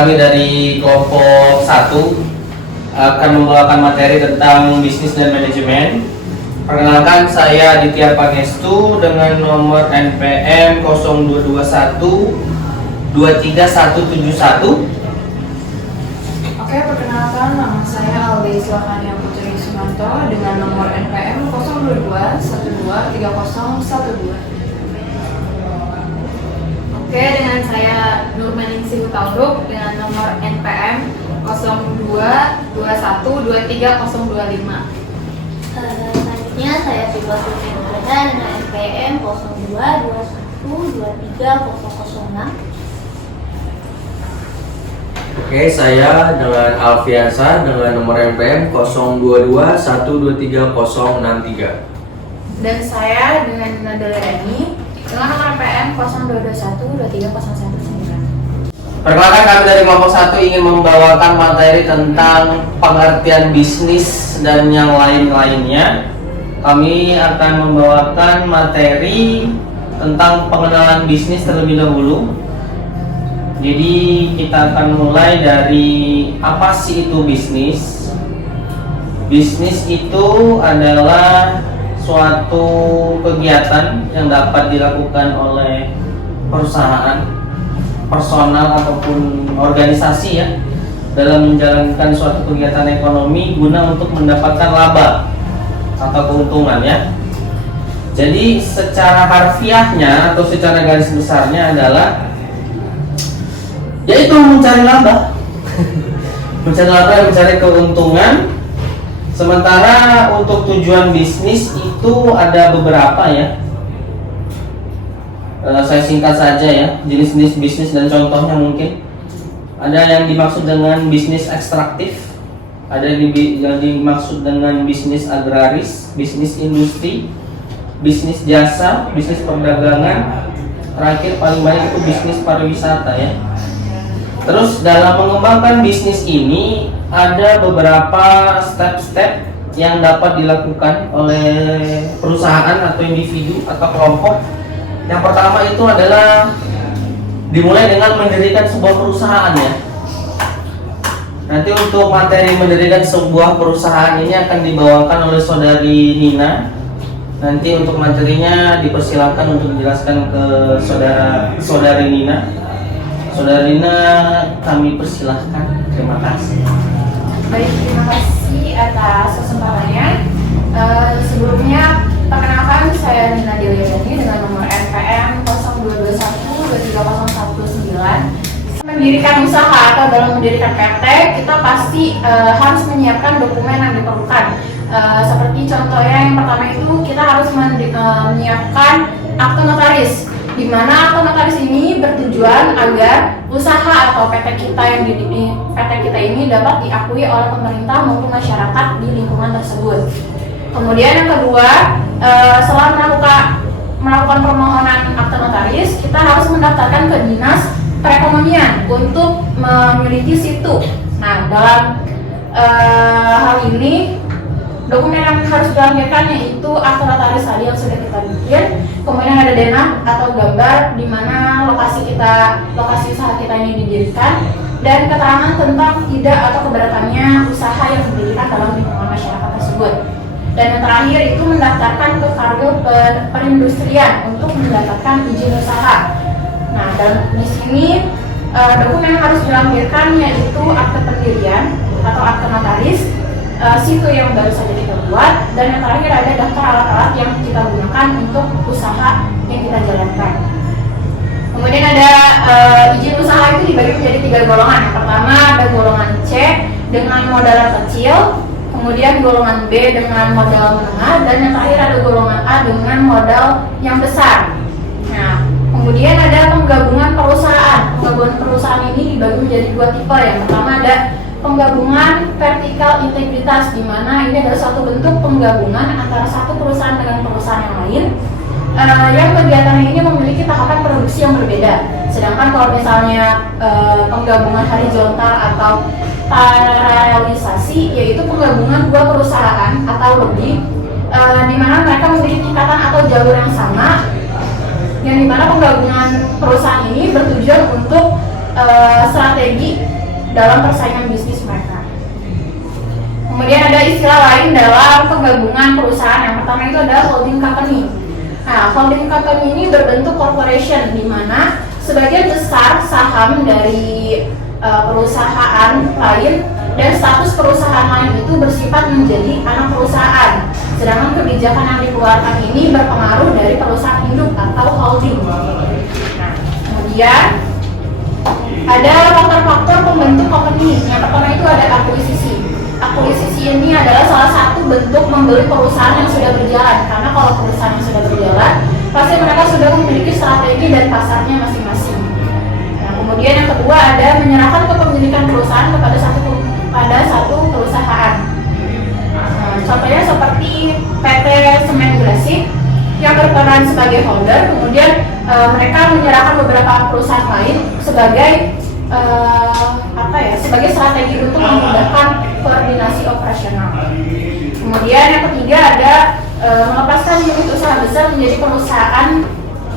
kami dari kelompok 1 akan membawakan materi tentang bisnis dan manajemen. Perkenalkan, saya Aditya Pangestu dengan nomor NPM 0221 23171. Oke, perkenalkan, nama saya Alde Silvania Putri Sumanto dengan nomor NPM 022 12 3012. Oke, dengan saya Nurmaningsih Hutauduk dengan nomor NPM 02 21 23025. Selanjutnya saya Tiba Suci Nugraha dengan NPM 02 21 23006. Oke, saya dengan Alfiansa dengan nomor NPM 022 123063. Dan saya dengan Nadela Eni dengan nomor NPM 0221 23019. Perkenalkan, kami dari kelompok 1 ingin membawakan materi tentang pengertian bisnis dan yang lain-lainnya. Kami akan membawakan materi tentang pengenalan bisnis terlebih dahulu. Jadi kita akan mulai dari apa sih itu bisnis. Bisnis itu adalah suatu kegiatan yang dapat dilakukan oleh perusahaan, personal ataupun organisasi ya, dalam menjalankan suatu kegiatan ekonomi guna untuk mendapatkan laba atau keuntungan ya. Jadi secara harfiahnya atau secara garis besarnya adalah yaitu mencari laba. Mencari laba, mencari keuntungan. Sementara untuk tujuan bisnis itu ada beberapa ya. Saya singkat saja ya, jenis-jenis bisnis dan contohnya mungkin. Ada yang dimaksud dengan bisnis ekstraktif, ada yang dimaksud dengan bisnis agraris, bisnis industri, bisnis jasa, bisnis perdagangan. Terakhir paling banyak itu bisnis pariwisata ya. Terus dalam mengembangkan bisnis ini ada beberapa step-step yang dapat dilakukan oleh perusahaan atau individu atau kelompok. Yang pertama itu adalah dimulai dengan mendirikan sebuah perusahaan ya. Nanti untuk materi mendirikan sebuah perusahaan ini akan dibawakan oleh saudari Nina. Nanti untuk materinya dipersilakan untuk dijelaskan ke saudari Nina. Saudari Nina, kami persilahkan. Terima kasih. Baik, terima kasih atas kesempatannya. Sebelumnya, perkenalkan saya Nina Deliani dengan nomor NPM 0221 23019. Mendirikan usaha atau dalam mendirikan PT, kita pasti harus menyiapkan dokumen yang diperlukan. Seperti contohnya yang pertama itu kita harus menyiapkan akte notaris, di mana akte notaris ini bertujuan agar usaha atau PT kita ini dapat diakui oleh pemerintah maupun masyarakat di lingkungan tersebut. Kemudian yang kedua, setelah melakukan permohonan akte notaris, kita harus mendaftarkan ke dinas perekonomian untuk memiliki situ. Nah, dalam hal ini dokumen yang harus dilampirkan yaitu akte notaris tadi yang sudah kita bikin, kemudian ada denah atau gambar di mana lokasi usaha kita ini didirikan, dan keterangan tentang tidak atau keberatannya usaha yang didirikan dalam lingkungan masyarakat tersebut. Dan yang terakhir itu mendaftarkan ke kargo perindustrian untuk mendapatkan izin usaha. Nah, dan di sini dokumen yang harus dilampirkan yaitu akte pendirian atau akte notaris, situ yang baru saja kita buat, dan yang terakhir ada daftar alat-alat yang kita gunakan untuk usaha yang kita jalankan. Kemudian ada izin usaha itu dibagi menjadi 3 golongan. Yang pertama ada golongan C dengan modal kecil, kemudian golongan B dengan modal menengah, dan yang terakhir ada golongan A dengan modal yang besar. Nah, kemudian ada penggabungan perusahaan. Penggabungan perusahaan ini dibagi menjadi 2 tipe. Yang pertama ada penggabungan vertikal integritas, di mana ini adalah suatu bentuk penggabungan antara satu perusahaan dengan perusahaan yang lain, yang kegiatan ini memiliki tahapan produksi yang berbeda. Sedangkan kalau misalnya penggabungan horizontal atau paralelisasi, yaitu penggabungan 2 perusahaan atau lebih, di mana mereka memiliki tingkatan atau jalur yang sama, yang dimana penggabungan perusahaan ini bertujuan untuk strategi dalam persaingan bisnis mereka. Kemudian ada istilah lain dalam penggabungan perusahaan. Yang pertama itu adalah holding company. Nah, holding company ini berbentuk corporation, di mana sebagian besar saham dari perusahaan lain dan status perusahaan lain itu bersifat menjadi anak perusahaan. Sedangkan kebijakan yang dikeluarkan ini berpengaruh dari perusahaan induk atau holding. Nah, kemudian ada faktor-faktor pembentuk company. Yang pertama itu ada akuisisi. Akuisisi ini adalah salah satu bentuk membeli perusahaan yang sudah berjalan. Karena kalau perusahaan yang sudah berjalan, pasti mereka sudah memiliki strategi dan pasarnya masing-masing. Nah, kemudian yang kedua ada menyerahkan kepemilikan perusahaan kepada satu perusahaan. Nah, contohnya seperti PT Semen Gresik yang berperan sebagai holder, kemudian mereka menyerahkan beberapa perusahaan lain sebagai sebagai strategi untuk memudahkan koordinasi operasional. Kemudian yang ketiga ada melepaskan unit usaha besar menjadi perusahaan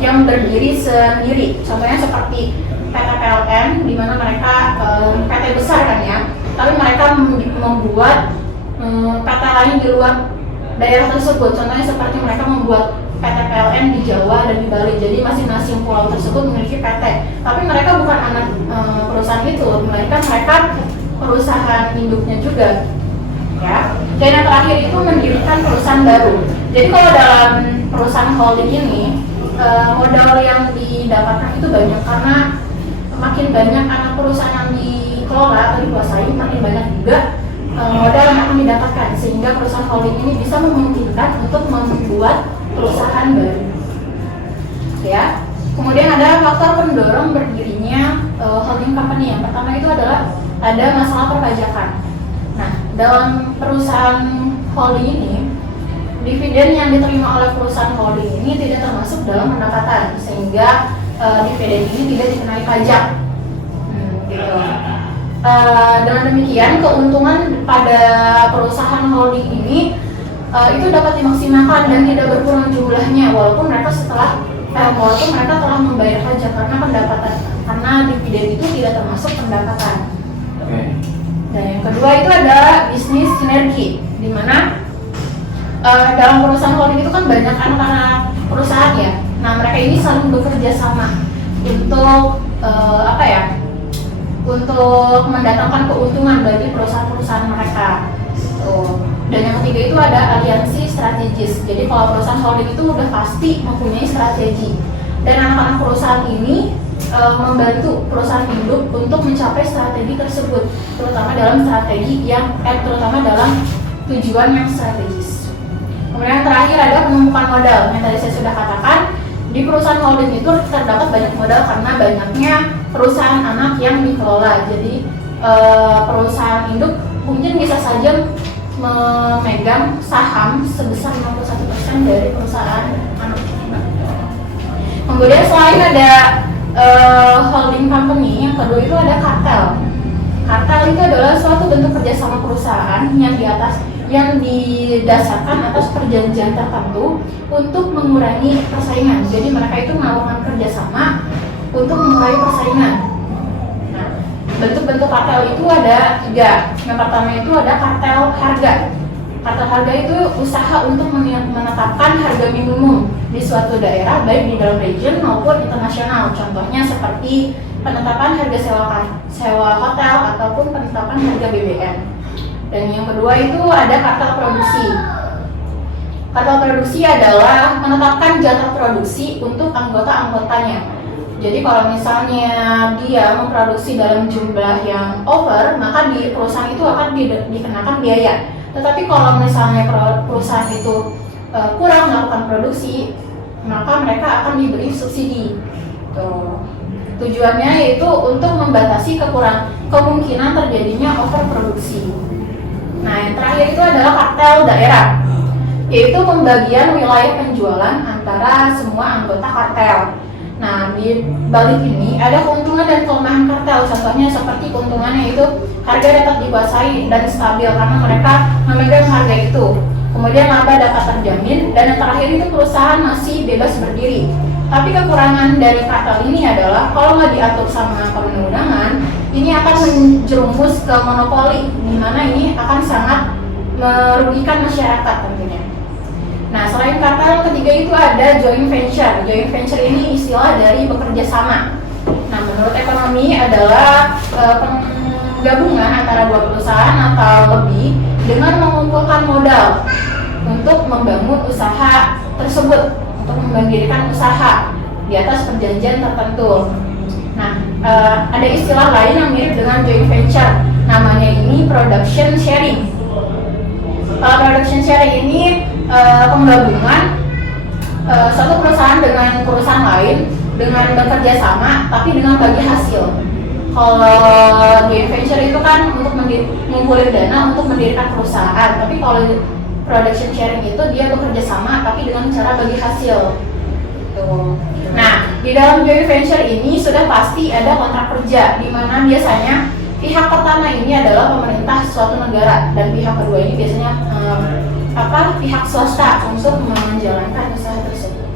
yang berdiri sendiri. Contohnya seperti PT PLN, di mana mereka PT besar kan ya, tapi mereka membuat PT lain di luar daerah tersebut. Contohnya seperti mereka membuat PT PLN di Jawa dan di Bali. Jadi masing-masing pulau tersebut memiliki PT. Tapi mereka bukan anak perusahaan itu, melainkan mereka perusahaan induknya juga. Ya. Dan yang terakhir itu mendirikan perusahaan baru. Jadi kalau dalam perusahaan holding ini modal yang didapatkan itu banyak, karena makin banyak anak perusahaan yang dikelola atau dikuasai, makin banyak juga modal yang akan didapatkan, sehingga perusahaan holding ini bisa memungkinkan untuk membuat perusahaan baru. Ya. Kemudian ada faktor pendorong berdirinya holding company. Yang pertama itu adalah ada masalah perpajakan. Nah, dalam perusahaan holding ini, dividen yang diterima oleh perusahaan holding ini tidak termasuk dalam pendapatan, sehingga dividen ini tidak dikenai pajak. Gitu. Dengan demikian, keuntungan pada perusahaan holding ini itu dapat dimaksimalkan dan tidak berkurang jumlahnya, walaupun mereka telah membayar pajak, karena dividen itu tidak termasuk pendapatan. Dan yang kedua itu ada bisnis sinergi, di mana dalam perusahaan holding itu kan banyak anak-anak perusahaan ya. Nah, mereka ini saling bekerja sama untuk untuk mendatangkan keuntungan bagi perusahaan-perusahaan mereka. Dan yang ketiga itu ada aliansi strategis. Jadi kalau perusahaan holding itu udah pasti mempunyai strategi. Dan anak-anak perusahaan ini membantu perusahaan induk untuk mencapai strategi tersebut, terutama dalam tujuan yang strategis. Kemudian yang terakhir ada penumpukan modal. Yang tadi saya sudah katakan, di perusahaan holding itu terdapat banyak modal karena banyaknya perusahaan anak yang dikelola. Jadi perusahaan induk mungkin bisa saja memegang saham sebesar 51% dari perusahaan anak. Kemudian selain ada holding company, yang kedua itu ada kartel. Kartel itu adalah suatu bentuk kerjasama perusahaan yang didasarkan atas perjanjian tertentu untuk mengurangi persaingan. Jadi mereka itu melakukan kerjasama untuk mengurangi persaingan. Nah, bentuk-bentuk kartel itu ada 3. Yang pertama itu ada kartel harga. Kartel harga itu usaha untuk menetapkan harga minimum di suatu daerah, baik di dalam region maupun internasional. Contohnya seperti penetapan harga sewa hotel ataupun penetapan harga BBM. Dan yang kedua itu ada kartel produksi. Kartel produksi adalah menetapkan jatah produksi untuk anggota-anggotanya. Jadi kalau misalnya dia memproduksi dalam jumlah yang over, maka di perusahaan itu akan dikenakan biaya. Tetapi kalau misalnya perusahaan itu kurang melakukan produksi, maka mereka akan diberi subsidi. Tujuannya yaitu untuk membatasi kemungkinan terjadinya overproduksi. Nah, yang terakhir itu adalah kartel daerah, yaitu pembagian wilayah penjualan antara semua anggota kartel. Nah, di balik ini ada keuntungan dan kelemahan kartel. Contohnya seperti keuntungannya itu harga dapat dikuasai dan stabil karena mereka memegang harga itu. Kemudian laba dapat terjamin, dan yang terakhir itu perusahaan masih bebas berdiri. Tapi kekurangan dari kartel ini adalah kalau nggak diatur sama perundang-undangan, ini akan menjerumus ke monopoli, di mana ini akan sangat merugikan masyarakat tentunya. Nah, selain kartel, ketiga itu ada joint venture. Joint venture ini istilah dari bekerja sama. Nah, menurut ekonomi adalah penggabungan antara dua perusahaan atau lebih dengan mengumpulkan modal untuk membangun usaha tersebut, untuk mendirikan usaha di atas perjanjian tertentu. Nah, ada istilah lain yang mirip dengan joint venture, namanya ini production sharing. Kalau production sharing ini penggabungan suatu perusahaan dengan perusahaan lain dengan bekerja sama, tapi dengan bagi hasil. Kalau joint venture itu kan untuk mengumpulkan dana untuk mendirikan perusahaan, tapi kalau production sharing itu dia bekerja sama tapi dengan cara bagi hasil. Tuh. Nah, di dalam joint venture ini sudah pasti ada kontrak kerja, di mana biasanya pihak pertama ini adalah pemerintah suatu negara dan pihak kedua ini biasanya pihak swasta untuk menjalankan usaha tersebut.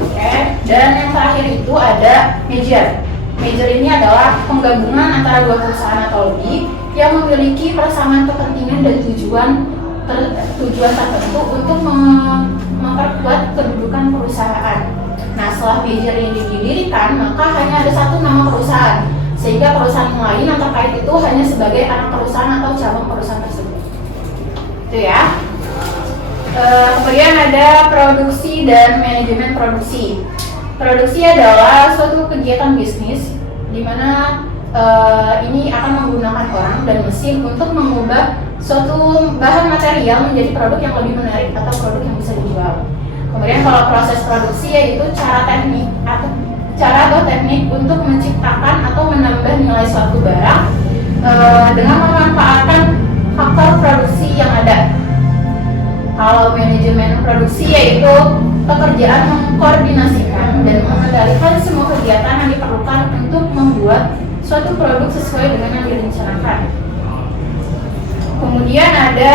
Oke. Dan yang terakhir itu ada merger. Merger ini adalah penggabungan antara dua perusahaan atau lebih yang memiliki persamaan kepentingan dan tujuan tertentu untuk memperkuat kedudukan perusahaan. Nah, setelah merger ini didirikan, maka hanya ada satu nama perusahaan, sehingga perusahaan lain yang terkait itu hanya sebagai anak perusahaan atau cabang perusahaan tersebut. Itu ya. Kemudian ada produksi dan manajemen produksi. Produksi adalah suatu kegiatan bisnis di mana ini akan menggunakan orang dan mesin untuk mengubah suatu bahan material menjadi produk yang lebih menarik atau produk yang bisa dijual. Kemudian kalau proses produksi yaitu cara atau teknik untuk menciptakan atau menambah nilai suatu barang dengan memanfaatkan faktor produksi yang ada. Kalau manajemen produksi yaitu pekerjaan mengkoordinasikan dan mengendalikan semua kegiatan yang diperlukan untuk membuat suatu produk sesuai dengan yang direncanakan. Kemudian ada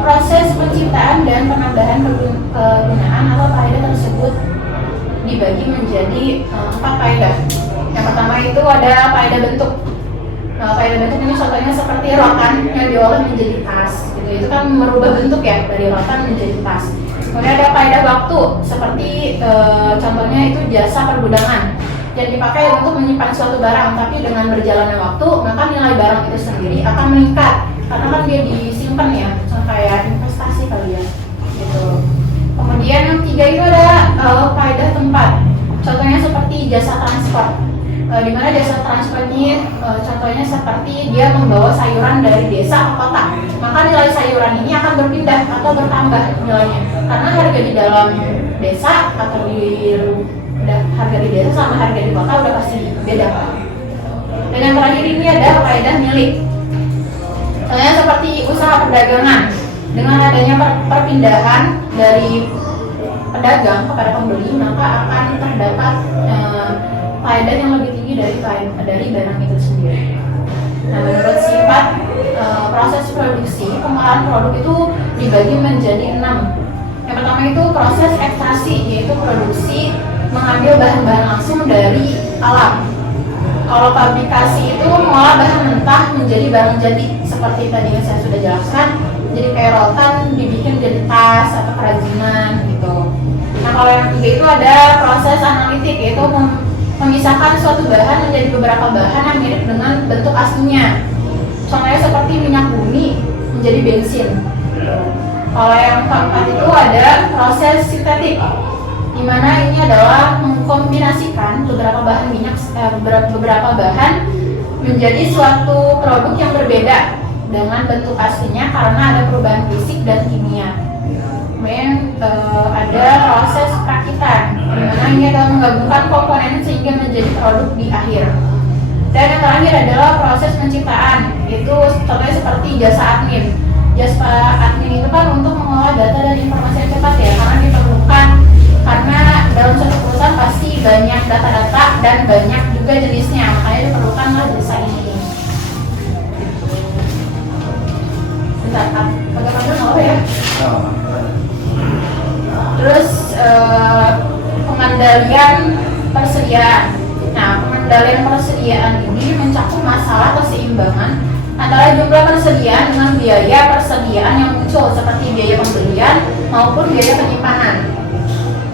proses penciptaan dan penambahan kegunaan atau faedah tersebut dibagi menjadi 4 faedah. Yang pertama itu ada faedah bentuk. Faedah bentuk ini contohnya seperti rotan yang diolah menjadi tas. Gitu. Itu kan merubah bentuk ya dari rotan menjadi tas. Kemudian ada faedah waktu seperti contohnya itu jasa pergudangan yang dipakai untuk menyimpan suatu barang, tapi dengan berjalannya waktu maka nilai barang itu sendiri akan meningkat karena kan dia disimpan ya, kayak investasi kali ya gitu. Kemudian yang tiga itu ada faedah tempat, contohnya seperti jasa transport, di mana jasa transport ini contohnya seperti dia membawa sayuran dari desa ke kota, maka nilai sayuran ini akan berpindah atau bertambah nilainya karena harga di dalam desa atau harga di desa sama harga di kota udah pasti beda. Dan yang terakhir ini ada faedah milik. Contohnya seperti usaha perdagangan. Dengan adanya perpindahan dari pedagang kepada pembeli, maka akan terdapat faedah yang lebih tinggi dari barang itu sendiri. Nah, menurut sifat proses produksi, pengolahan produk itu dibagi menjadi 6. Yang pertama itu proses ekstraksi, yaitu produksi mengambil bahan-bahan langsung dari alam. Kalau fabrikasi itu mengolah bahan mentah menjadi barang jadi, seperti tadi yang saya sudah jelaskan, jadi kayak rotan dibikin jadi tas atau kerajinan gitu. Nah, kalau yang ketiga itu ada proses analitik, yaitu memisahkan suatu bahan menjadi beberapa bahan yang mirip dengan bentuk aslinya. Contohnya seperti minyak bumi menjadi bensin. Kalau yang keempat itu ada proses sintetik, di mana ini adalah mengkombinasikan beberapa bahan beberapa bahan menjadi suatu produk yang berbeda dengan bentuk aslinya karena ada perubahan fisik dan kimia. Kemudian ada proses perakitan, di mana ini adalah menggabungkan komponen sehingga menjadi produk di akhir. Dan yang terakhir adalah proses penciptaan, itu contohnya seperti jasa admin. Jasa admin itu kan untuk mengolah data dan informasi yang cepat ya, karena diperlukan karena dalam suatu perusahaan pasti banyak data-data dan banyak juga jenisnya, makanya diperlukanlah jasa ini. Bentar, agak panjang apa ya? Terus pengendalian persediaan. Nah, pengendalian persediaan ini mencakup masalah keseimbangan antara jumlah persediaan dengan biaya persediaan yang muncul seperti biaya pembelian maupun biaya penyimpanan.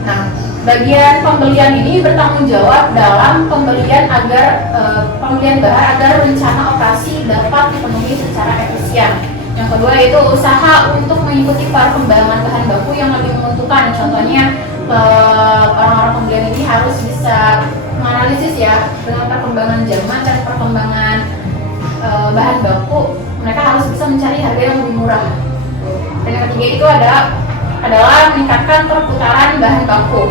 Nah, bagian pembelian ini bertanggung jawab dalam pembelian bahan agar rencana operasi dapat dipenuhi secara efisien. Yang kedua yaitu usaha untuk mengikuti perkembangan bahan baku yang lebih menguntungkan. Contohnya orang-orang pembelian ini harus bisa menganalisis ya dengan perkembangan zaman dan perkembangan bahan baku, mereka harus bisa mencari harga yang lebih murah. Dan yang ketiga itu adalah meningkatkan perputaran bahan baku.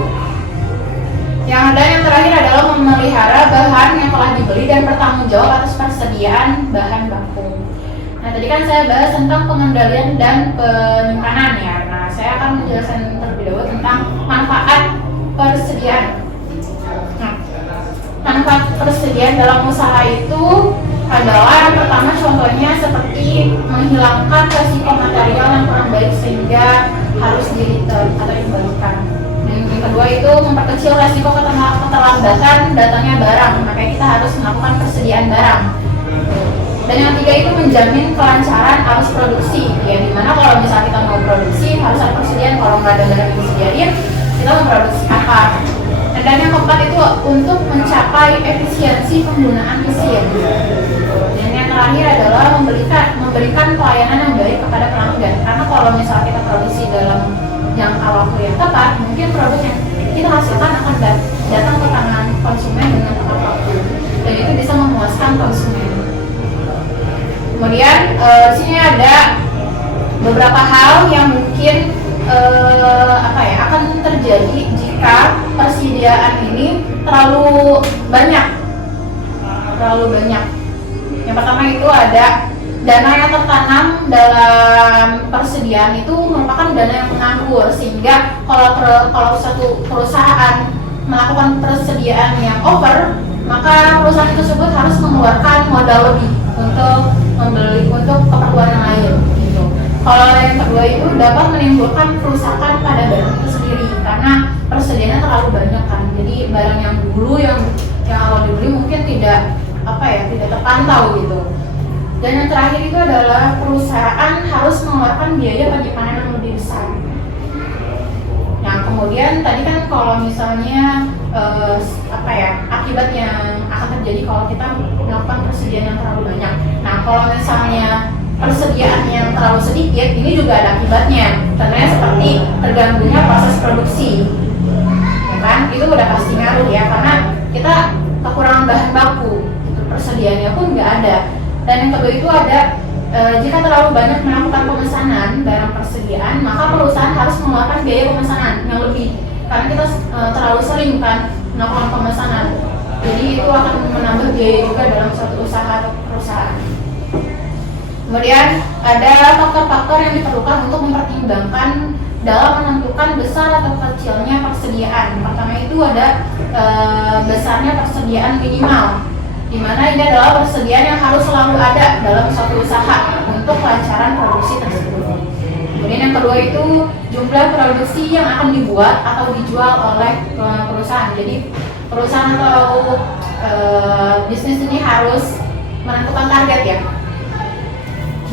Yang terakhir adalah memelihara bahan yang telah dibeli dan bertanggung jawab atas persediaan bahan baku. Nah, tadi kan saya bahas tentang pengendalian dan penyimpanan ya. Nah, saya akan menjelaskan terlebih dahulu tentang manfaat persediaan. Nah, manfaat persediaan dalam usaha itu adalah yang pertama contohnya seperti menghilangkan resiko material yang kurang baik sehingga harus di-return atau dikembalikan. Yang kedua itu memperkecil resiko keterlambatan datangnya barang, makanya kita harus melakukan persediaan barang. Dan yang ketiga itu menjamin kelancaran arus produksi, ya dimana kalau misalnya kita mau produksi harus ada persediaan, kalau nggak ada barang yang disediain kita mau produksi apa. Dan yang keempat itu untuk mencapai efisiensi penggunaan mesin. Dan yang terakhir adalah memberikan pelayanan yang baik kepada pelanggan. Karena kalau misalnya kita produksi dalam jangka waktu yang tepat, mungkin produk yang kita hasilkan akan datang ke tangan konsumen dengan tepat waktu, dan itu bisa memuaskan konsumen. Kemudian di sini ada beberapa hal yang mungkin akan terjadi jika persediaan ini terlalu banyak. Yang pertama itu ada dana yang tertanam dalam persediaan itu merupakan dana yang menganggur, sehingga kalau suatu perusahaan melakukan persediaan yang over, maka perusahaan tersebut harus mengeluarkan modal lebih untuk keperluan yang lain. Gitu. Kalau yang kedua itu dapat menimbulkan kerusakan pada barang itu sendiri karena persediaannya terlalu banyak kan. Jadi barang yang awal dibeli mungkin tidak terpantau gitu. Dan yang terakhir itu adalah perusahaan harus mengeluarkan biaya penyimpanan yang lebih besar. Nah, kemudian tadi kan kalau misalnya akibat yang akan terjadi kalau kita melakukan persediaan yang terlalu banyak. Nah, kalau misalnya persediaan yang terlalu sedikit, ini juga ada akibatnya. Contohnya seperti terganggunya proses produksi, ya kan? Itu udah pasti ngaruh ya, karena kita kekurangan bahan baku, persediaannya pun nggak ada. Dan yang kedua itu ada jika terlalu banyak melakukan pemesanan barang persediaan, maka perusahaan harus mengeluarkan biaya pemesanan yang lebih karena kita terlalu sering kan melakukan pemesanan. Jadi itu akan menambah biaya juga dalam suatu usaha atau perusahaan. Kemudian ada faktor-faktor yang diperlukan untuk mempertimbangkan dalam menentukan besar atau kecilnya persediaan. Pertama itu ada besarnya persediaan minimal, di mana ini adalah persediaan yang harus selalu ada dalam suatu usaha untuk kelancaran produksi tersebut. Kemudian yang kedua itu jumlah produksi yang akan dibuat atau dijual oleh perusahaan. Jadi perusahaan atau bisnis ini harus menentukan target ya,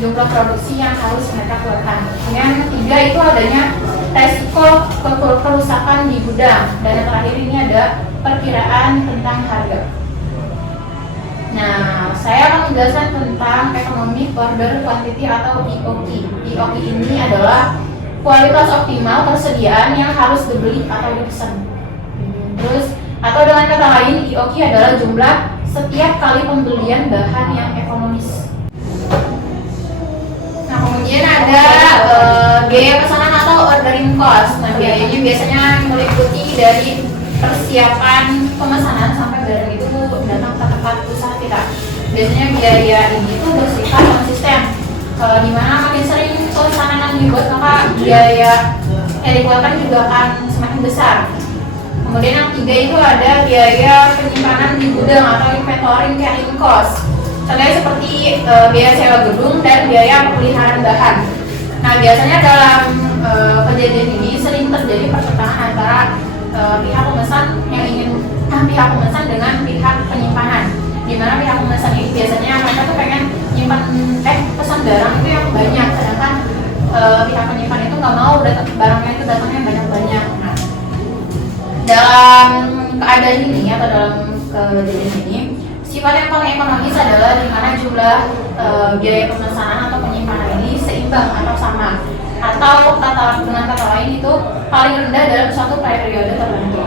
jumlah produksi yang harus mereka keluarkan. Kemudian yang ketiga itu adanya resiko kerusakan di gudang. Dan yang terakhir ini ada perkiraan tentang harga. Nah, saya akan menjelaskan tentang Economic Order Quantity atau EOQ. EOQ ini adalah kualitas optimal persediaan yang harus dibeli atau dipesan. Terus, atau dengan kata lain, EOQ adalah jumlah setiap kali pembelian bahan yang ekonomis. Nah, kemudian ada biaya pesanan atau ordering cost. Nah, biayanya biasanya meliputi dari persiapan pemesanan sampai barang itu datang ke tempat usaha kita. Biasanya biaya ini tuh bersifat konsisten. Di mana makin sering pesanan dibuat, maka biaya yang dikeluarkan juga akan semakin besar. Kemudian yang ketiga itu ada biaya penyimpanan di gudang atau inventory carrying cost. Contohnya seperti biaya sewa gedung dan biaya pemeliharaan bahan. Nah, biasanya dalam kejadian ini sering terjadi pertentangan antara pihak pemesan yang ingin pihak pemesan dengan pihak penyimpanan, di mana pihak pemesan ini biasanya mereka tuh pengen nyimpan pesan barang itu yang banyak, sedangkan pihak penyimpan itu nggak mau barangnya itu datangnya banyak-banyak. Nah, dalam keadaan ini atau dalam kejadian ini, sifat yang paling ekonomis adalah di mana jumlah biaya pemesanan atau penyimpanan ini seimbang atau sama, atau dengan kata lain itu paling rendah dalam suatu periode tertentu.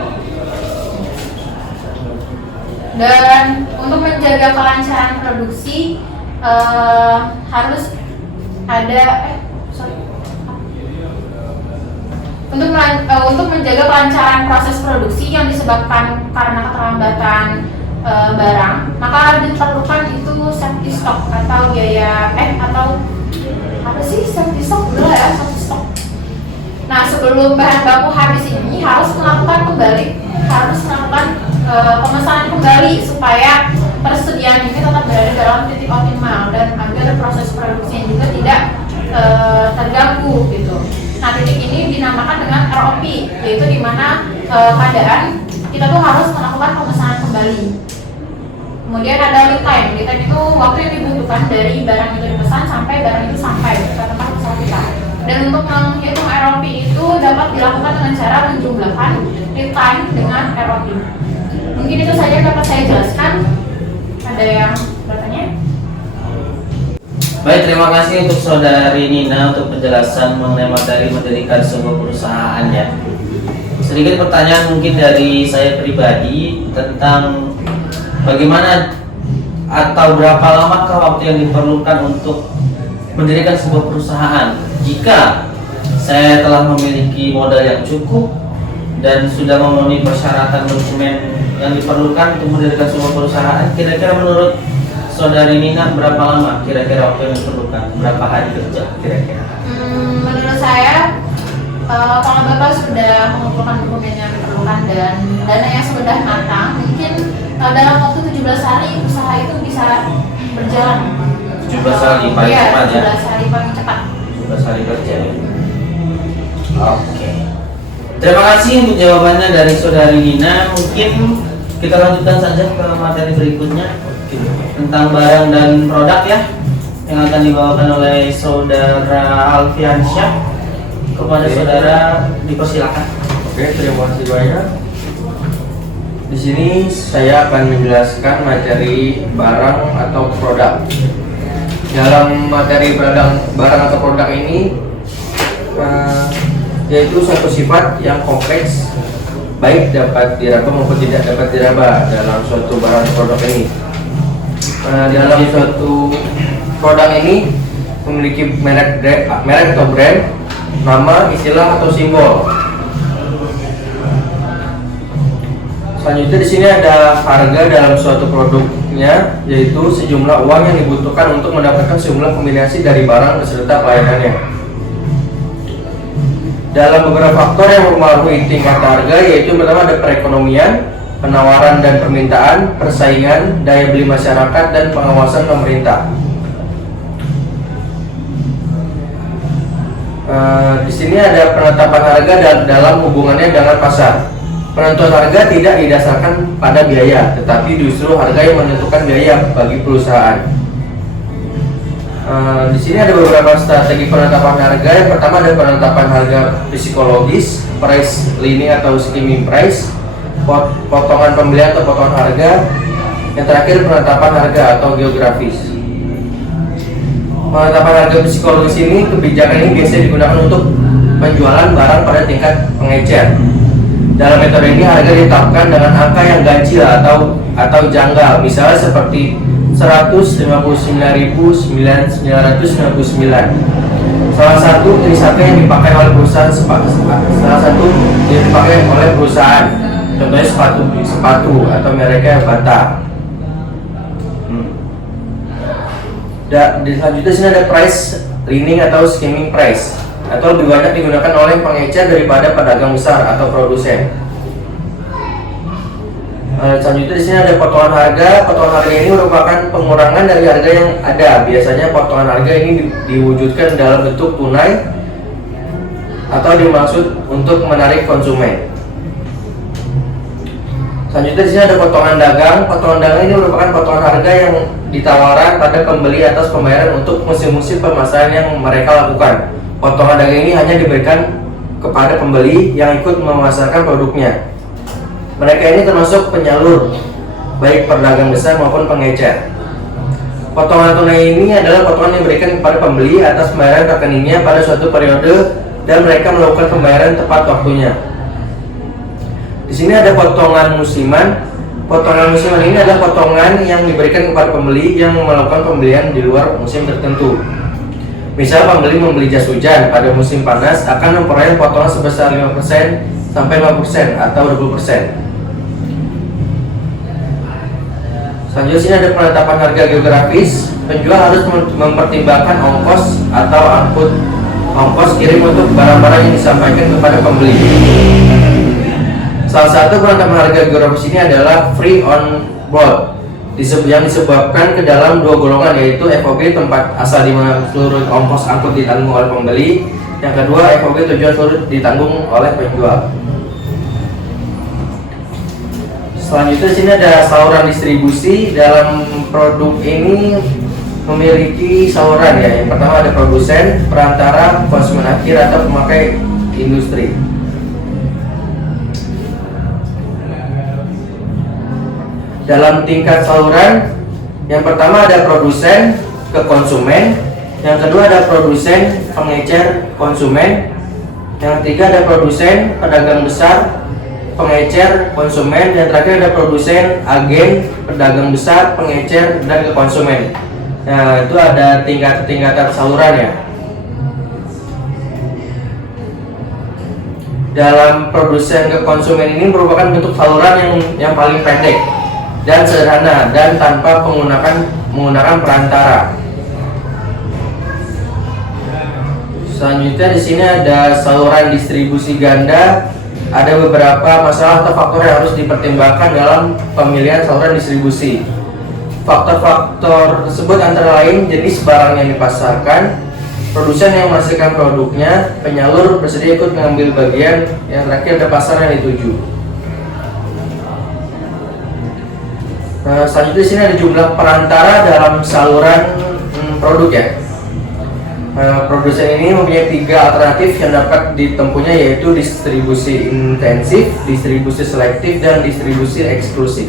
Dan untuk menjaga kelancaran produksi harus ada untuk menjaga kelancaran proses produksi yang disebabkan karena keterlambatan barang, maka diperlukan itu safety stock atau biaya atau apa sih safety stock dulu ya, safety stock. Nah, sebelum bahan baku habis ini harus melakukan pemesanan kembali supaya persediaan ini tetap berada dalam titik optimal dan agar proses produksinya juga tidak terganggu gitu. Nah, titik ini dinamakan dengan ROP, yaitu di mana keadaan kita tuh harus melakukan pemesanan kembali. Kemudian ada lead time. Lead time itu waktu yang dibutuhkan dari barang itu dipesan sampai barang itu sampai ke tempat usaha kita. Dan untuk menghitung ROP itu dapat dilakukan dengan cara menjumlahkan lead time dengan ROP. Mungkin itu saja yang dapat saya jelaskan. Ada yang bertanya? Baik, terima kasih untuk Saudari Nina untuk penjelasan mengenai materi mendirikan sebuah perusahaan ya. Sedikit pertanyaan mungkin dari saya pribadi tentang bagaimana atau berapa lamakah waktu yang diperlukan untuk mendirikan sebuah perusahaan. Jika saya telah memiliki modal yang cukup dan sudah memenuhi persyaratan dokumen yang diperlukan untuk mendirikan sebuah perusahaan, kira-kira menurut Saudari Nina berapa lama kira-kira waktu yang diperlukan? Berapa hari kerja kira-kira? Menurut saya, kalau Bapak sudah mengumpulkan dokumen yang diperlukan dan dana yang sudah matang, mungkin dalam waktu 17 hari usaha itu bisa berjalan. 17 hari paling cepat ya? 17 hari paling cepat. 17 hari kerja ya? Oke. Terima kasih untuk jawabannya dari Saudari Nina. Mungkin kita lanjutkan saja ke materi berikutnya tentang barang dan produk ya, yang akan dibawakan oleh Saudara Alfiansyah. Kepada saudara dipersilakan. Oke, terima kasih banyak. Di sini saya akan menjelaskan materi barang atau produk. Dalam materi barang atau produk ini yaitu suatu sifat yang kompleks, baik dapat diraba maupun tidak dapat diraba dalam suatu barang atau produk ini. Dalam suatu produk ini memiliki merek atau brand, nama, istilah atau simbol. Selanjutnya di sini ada harga dalam suatu produknya, yaitu sejumlah uang yang dibutuhkan untuk mendapatkan sejumlah kombinasi dari barang beserta pelayanannya. Dalam beberapa faktor yang mempengaruhi tingkat harga, yaitu pertama ada perekonomian, penawaran dan permintaan, persaingan, daya beli masyarakat, dan pengawasan pemerintah. Di sini ada penetapan harga dalam hubungannya dengan pasar. Penentuan harga tidak didasarkan pada biaya, tetapi justru harga yang menentukan biaya bagi perusahaan. Di sini ada beberapa strategi penetapan harga. Yang pertama ada penetapan harga psikologis, price lining atau skimming price, potongan pembelian atau potongan harga. Yang terakhir penetapan harga atau geografis. Penetapan harga psikologis ini, kebijakan ini biasanya digunakan untuk penjualan barang pada tingkat pengecer. Dalam metode ini harga ditetapkan dengan angka yang ganjil atau janggal, misalnya seperti 159.999. Salah satu jenis harga yang dipakai oleh perusahaan contohnya sepatu atau mereknya Bata. Di selanjutnya sini ada price lining atau skimming price, atau lebih banyak digunakan oleh pengecer daripada pedagang besar atau produsen. Selanjutnya di sini ada potongan harga. Potongan harga ini merupakan pengurangan dari harga yang ada. Biasanya potongan harga ini diwujudkan dalam bentuk tunai atau dimaksud untuk menarik konsumen. Selanjutnya di sini ada potongan dagang. Potongan dagang ini merupakan potongan harga yang ditawarkan pada pembeli atas pembayaran untuk musim-musim pemasaran yang mereka lakukan. Potongan dagang ini hanya diberikan kepada pembeli yang ikut memasarkan produknya. Mereka ini termasuk penyalur, baik pedagang besar maupun pengecer. Potongan tunai ini adalah potongan yang diberikan kepada pembeli atas pembayaran rekeningnya pada suatu periode dan mereka melakukan pembayaran tepat waktunya. Di sini ada potongan musiman. Potongan musiman ini adalah potongan yang diberikan kepada pembeli yang melakukan pembelian di luar musim tertentu. Misal pembeli membeli jas hujan pada musim panas akan memperoleh potongan sebesar 5% sampai 5% atau 20%. Selanjutnya sini ada penetapan harga geografis. Penjual harus mempertimbangkan ongkos atau ongkos kirim untuk barang-barang yang disampaikan kepada pembeli. Salah satu penetapan harga geografis ini adalah free on board yang disebabkan ke dalam dua golongan, yaitu FOB tempat asal di mana seluruh ongkos angkut ditanggung oleh pembeli, yang kedua FOB tujuan seluruh ditanggung oleh penjual. Selanjutnya di sini ada saluran distribusi. Dalam produk ini memiliki saluran ya. Yang pertama ada produsen, perantara, konsumen akhir atau pemakai industri. Dalam tingkat saluran, yang pertama ada produsen ke konsumen, yang kedua ada produsen pengecer konsumen, yang ketiga ada produsen pedagang besar pengecer konsumen, dan terakhir ada produsen agen pedagang besar pengecer dan ke konsumen. Nah, itu ada tingkatan saluran ya. Dalam produsen ke konsumen ini merupakan bentuk saluran yang paling pendek dan sederhana dan tanpa menggunakan perantara. Selanjutnya di sini ada saluran distribusi ganda. Ada beberapa masalah atau faktor yang harus dipertimbangkan dalam pemilihan saluran distribusi. Faktor-faktor tersebut antara lain jenis barang yang dipasarkan, produsen yang menghasilkan produknya, penyalur bersedia ikut mengambil bagian, yang terakhir ada pasar yang dituju. Selanjutnya di sini ada jumlah perantara dalam saluran produk ya. Produsen ini mempunyai 3 alternatif yang dapat ditempuhnya, yaitu distribusi intensif, distribusi selektif, dan distribusi eksklusif.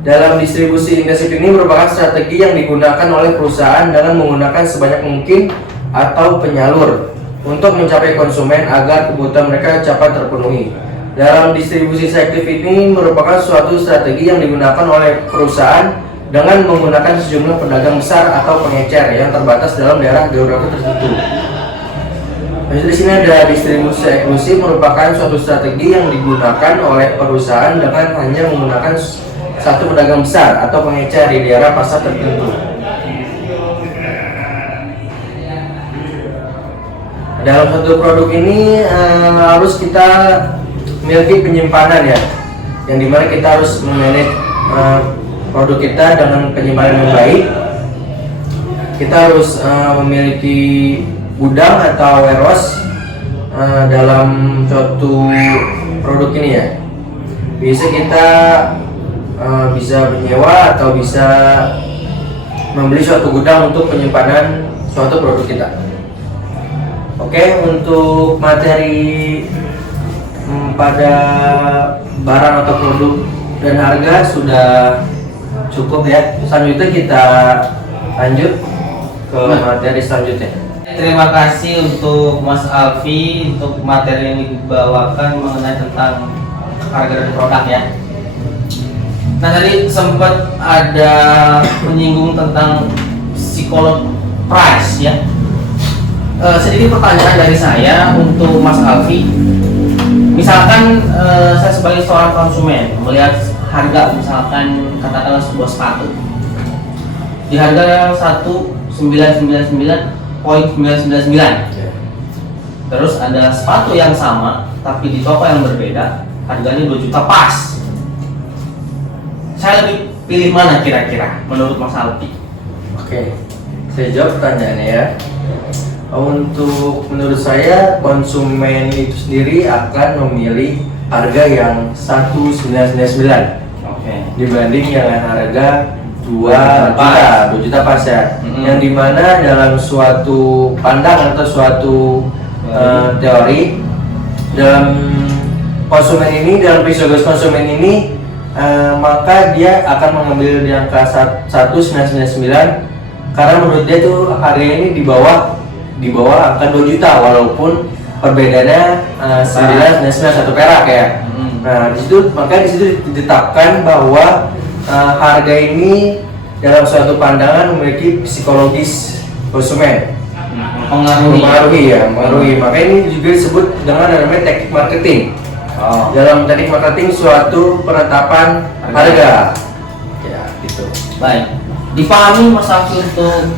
Dalam distribusi intensif ini merupakan strategi yang digunakan oleh perusahaan dengan menggunakan sebanyak mungkin atau penyalur untuk mencapai konsumen agar kebutuhan mereka cepat terpenuhi. Dalam distribusi selektif ini merupakan suatu strategi yang digunakan oleh perusahaan dengan menggunakan sejumlah pedagang besar atau pengecer yang terbatas dalam daerah geografis tertentu. Di sini ada distribusi eksklusif, merupakan suatu strategi yang digunakan oleh perusahaan dengan hanya menggunakan satu pedagang besar atau pengecer di daerah pasar tertentu. Dalam satu produk ini harus kita memiliki penyimpanan ya, yang dimana kita harus memanage produk kita dengan penyimpanan yang baik. Kita harus memiliki gudang atau warehouse dalam suatu produk ini ya. Bisa kita bisa menyewa atau bisa membeli suatu gudang untuk penyimpanan suatu produk kita. Oke, untuk materi pada barang atau produk dan harga sudah cukup ya. Selanjutnya kita lanjut ke materi selanjutnya. Terima kasih untuk Mas Alfi untuk materi yang dibawakan mengenai tentang harga dan produk ya. Nah, tadi sempat ada menyinggung tentang psikolog price ya. Sedikit pertanyaan dari saya untuk Mas Alfi. Misalkan saya sebagai seorang konsumen melihat harga, misalkan katakanlah sebuah sepatu di harga 1.999.999, terus ada sepatu yang sama tapi di toko yang berbeda harganya 2 juta pas. Saya lebih pilih mana kira-kira menurut Mas Alfi? Oke, saya jawab pertanyaannya ya. Untuk menurut saya konsumen itu sendiri akan memilih harga yang 1.999 Oke. dibanding dengan harga 2 juta pas ya. Yang dimana dalam suatu pandangan atau suatu teori dalam konsumen ini, dalam psikologis konsumen ini, maka dia akan mengambil di angka 1.999 karena menurut dia tuh harganya ini di bawah angka 2 juta walaupun perbedaannya 991 perak ya. Nah, di situ ditetapkan bahwa harga ini dalam suatu pandangan memiliki psikologis konsumen. Mengaruhi. Makanya ini juga disebut dengan namanya teknik marketing. Dalam teknik marketing suatu penetapan harga. Ya, gitu. Baik, dipahami Mas Afi untuk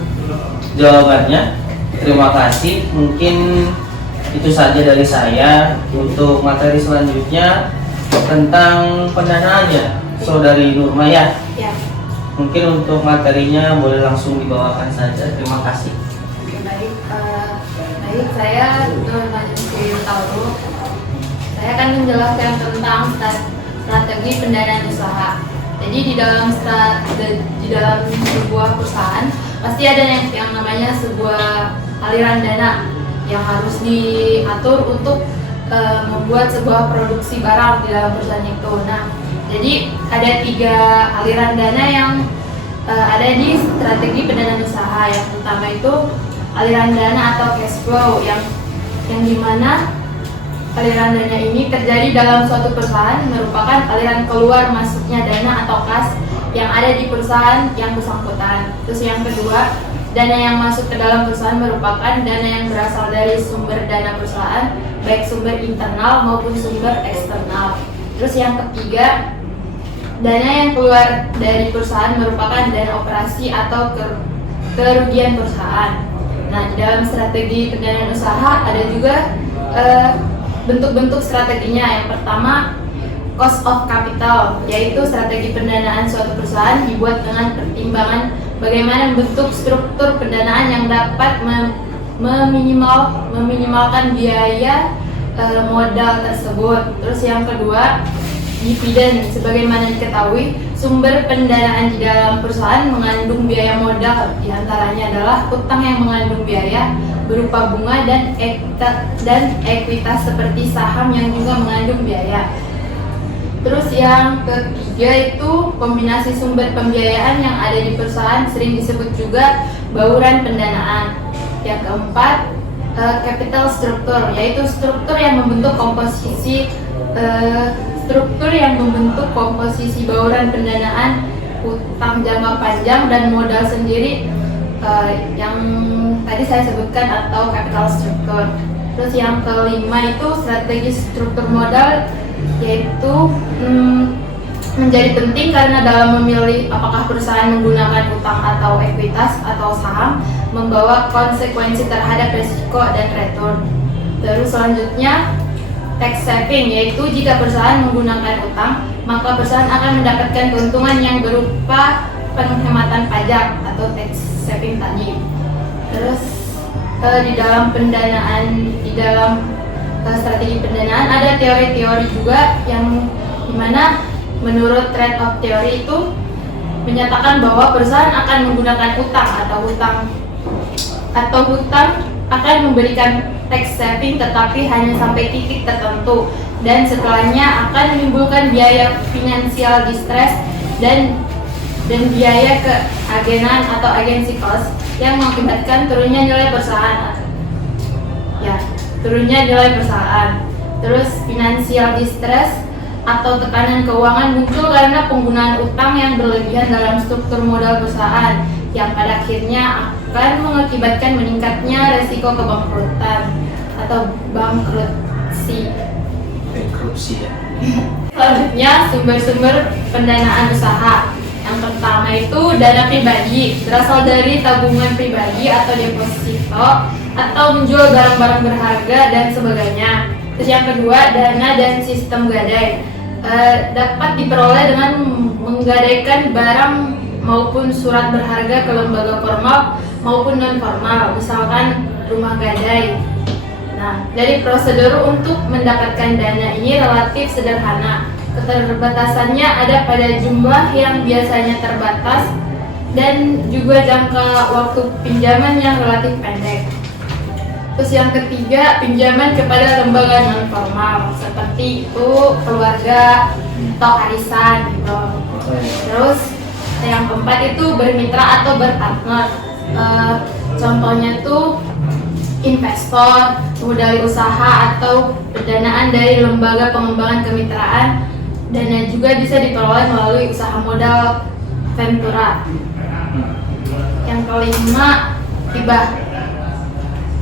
jawabannya. Terima kasih. Mungkin itu saja dari saya. Untuk materi selanjutnya tentang pendanaannya, Saudari Nurmaya. Ya. Mungkin untuk materinya boleh langsung dibawakan saja. Terima kasih. Oke, baik. Baik, saya Nurmaya Tauruk. Saya akan menjelaskan tentang strategi pendanaan usaha. Jadi di dalam sebuah perusahaan pasti ada yang namanya sebuah aliran dana yang harus diatur untuk membuat sebuah produksi barang di dalam perusahaan itu. Nah, jadi ada 3 aliran dana yang ada di strategi pendanaan usaha. Yang pertama itu aliran dana atau cash flow yang dimana aliran dana ini terjadi dalam suatu perusahaan merupakan aliran keluar masuknya dana atau kas yang ada di perusahaan yang bersangkutan. Terus yang kedua, dana yang masuk ke dalam perusahaan merupakan dana yang berasal dari sumber dana perusahaan, baik sumber internal maupun sumber eksternal. Terus yang ketiga, dana yang keluar dari perusahaan merupakan dana operasi atau kerugian perusahaan. Nah, di dalam strategi pendanaan usaha ada juga bentuk-bentuk strateginya. Yang pertama, cost of capital, yaitu strategi pendanaan suatu perusahaan dibuat dengan pertimbangan bagaimana bentuk struktur pendanaan yang dapat meminimalkan biaya modal tersebut. Terus yang kedua, dividen. Sebagaimana diketahui, sumber pendanaan di dalam perusahaan mengandung biaya modal, diantaranya adalah utang yang mengandung biaya berupa bunga dan ekuitas seperti saham yang juga mengandung biaya. Terus yang ketiga itu kombinasi sumber pembiayaan yang ada di perusahaan, sering disebut juga bauran pendanaan. Yang keempat, capital structure, yaitu struktur yang membentuk komposisi bauran pendanaan, utang jangka panjang dan modal sendiri yang tadi saya sebutkan atau capital structure. Terus yang kelima itu strategi struktur modal, yaitu menjadi penting karena dalam memilih apakah perusahaan menggunakan utang atau ekuitas atau saham membawa konsekuensi terhadap risiko dan return. Terus selanjutnya tax saving, yaitu jika perusahaan menggunakan utang maka perusahaan akan mendapatkan keuntungan yang berupa penghematan pajak atau tax saving tadi. Terus di dalam strategi pendanaan ada teori-teori juga yang dimana menurut trade-off teori itu menyatakan bahwa perusahaan akan menggunakan utang atau hutang akan memberikan tax saving tetapi hanya sampai titik tertentu dan setelahnya akan menimbulkan biaya finansial distress dan biaya keagenan atau agency cost yang mengakibatkan turunnya nilai perusahaan. Terus financial distress atau tekanan keuangan muncul karena penggunaan utang yang berlebihan dalam struktur modal perusahaan yang pada akhirnya akan mengakibatkan meningkatnya resiko kebangkrutan atau bankruptcy. Ya. Selanjutnya, sumber-sumber pendanaan usaha. Yang pertama itu dana pribadi, berasal dari tabungan pribadi atau deposito atau menjual barang-barang berharga dan sebagainya. Terus yang kedua, dana dan sistem gadai, dapat diperoleh dengan menggadaikan barang maupun surat berharga ke lembaga formal maupun non formal. Misalkan rumah gadai. Nah, dari prosedur untuk mendapatkan dana ini relatif sederhana. Keterbatasannya ada pada jumlah yang biasanya terbatas dan juga jangka waktu pinjaman yang relatif pendek. Terus yang ketiga, pinjaman kepada lembaga non formal seperti itu keluarga atau arisan gitu. Terus yang keempat itu bermitra atau berpartner. Contohnya tuh investor, modal usaha atau pendanaan dari lembaga pengembangan kemitraan. Dana juga bisa diperoleh melalui usaha modal ventura. Yang kelima, hibah.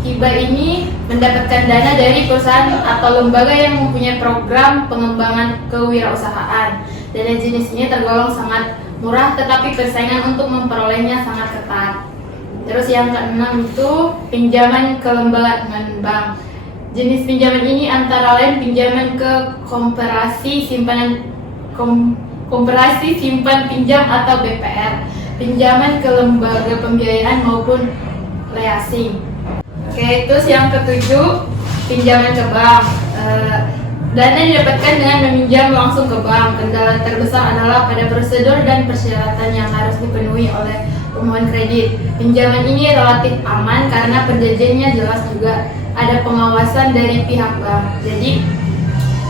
Hibah ini mendapatkan dana dari perusahaan atau lembaga yang mempunyai program pengembangan kewirausahaan. Dana jenis ini tergolong sangat murah, tetapi persaingan untuk memperolehnya sangat ketat. Terus yang keenam itu pinjaman ke lembaga non-bank. Jenis pinjaman ini antara lain pinjaman ke koperasi simpan pinjam atau BPR, pinjaman ke lembaga pembiayaan maupun leasing. Oke, terus yang ketujuh, pinjaman ke bank. Dana didapatkan dengan meminjam langsung ke bank. Kendala terbesar adalah pada prosedur dan persyaratan yang harus dipenuhi oleh pemohon kredit. Pinjaman ini relatif aman karena perjanjiannya jelas, juga ada pengawasan dari pihak bank. Jadi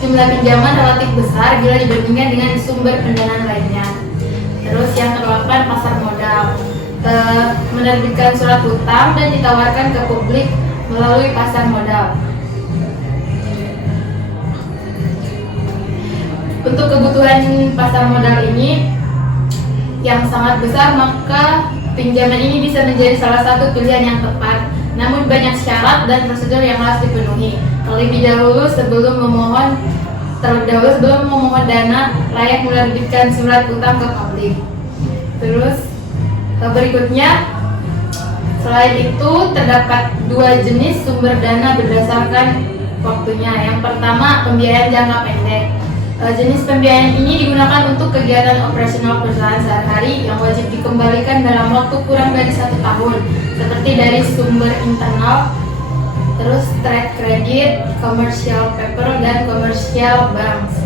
jumlah pinjaman relatif besar bila dibandingkan dengan sumber pendanaan lainnya. Terus yang kedelapan, pasar modal. Menerbitkan surat hutang dan ditawarkan ke publik melalui pasar modal. Untuk kebutuhan pasar modal ini yang sangat besar, maka pinjaman ini bisa menjadi salah satu pilihan yang tepat. Namun banyak syarat dan prosedur yang harus dipenuhi. Terlebih dahulu sebelum memohon dana, layak menerbitkan surat hutang ke publik. Terus berikutnya, selain itu terdapat dua jenis sumber dana berdasarkan waktunya. Yang pertama, pembiayaan jangka pendek. Jenis pembiayaan ini digunakan untuk kegiatan operasional perusahaan sehari-hari yang wajib dikembalikan dalam waktu kurang dari 1 tahun, seperti dari sumber internal, terus trade credit, commercial paper, dan commercial bonds.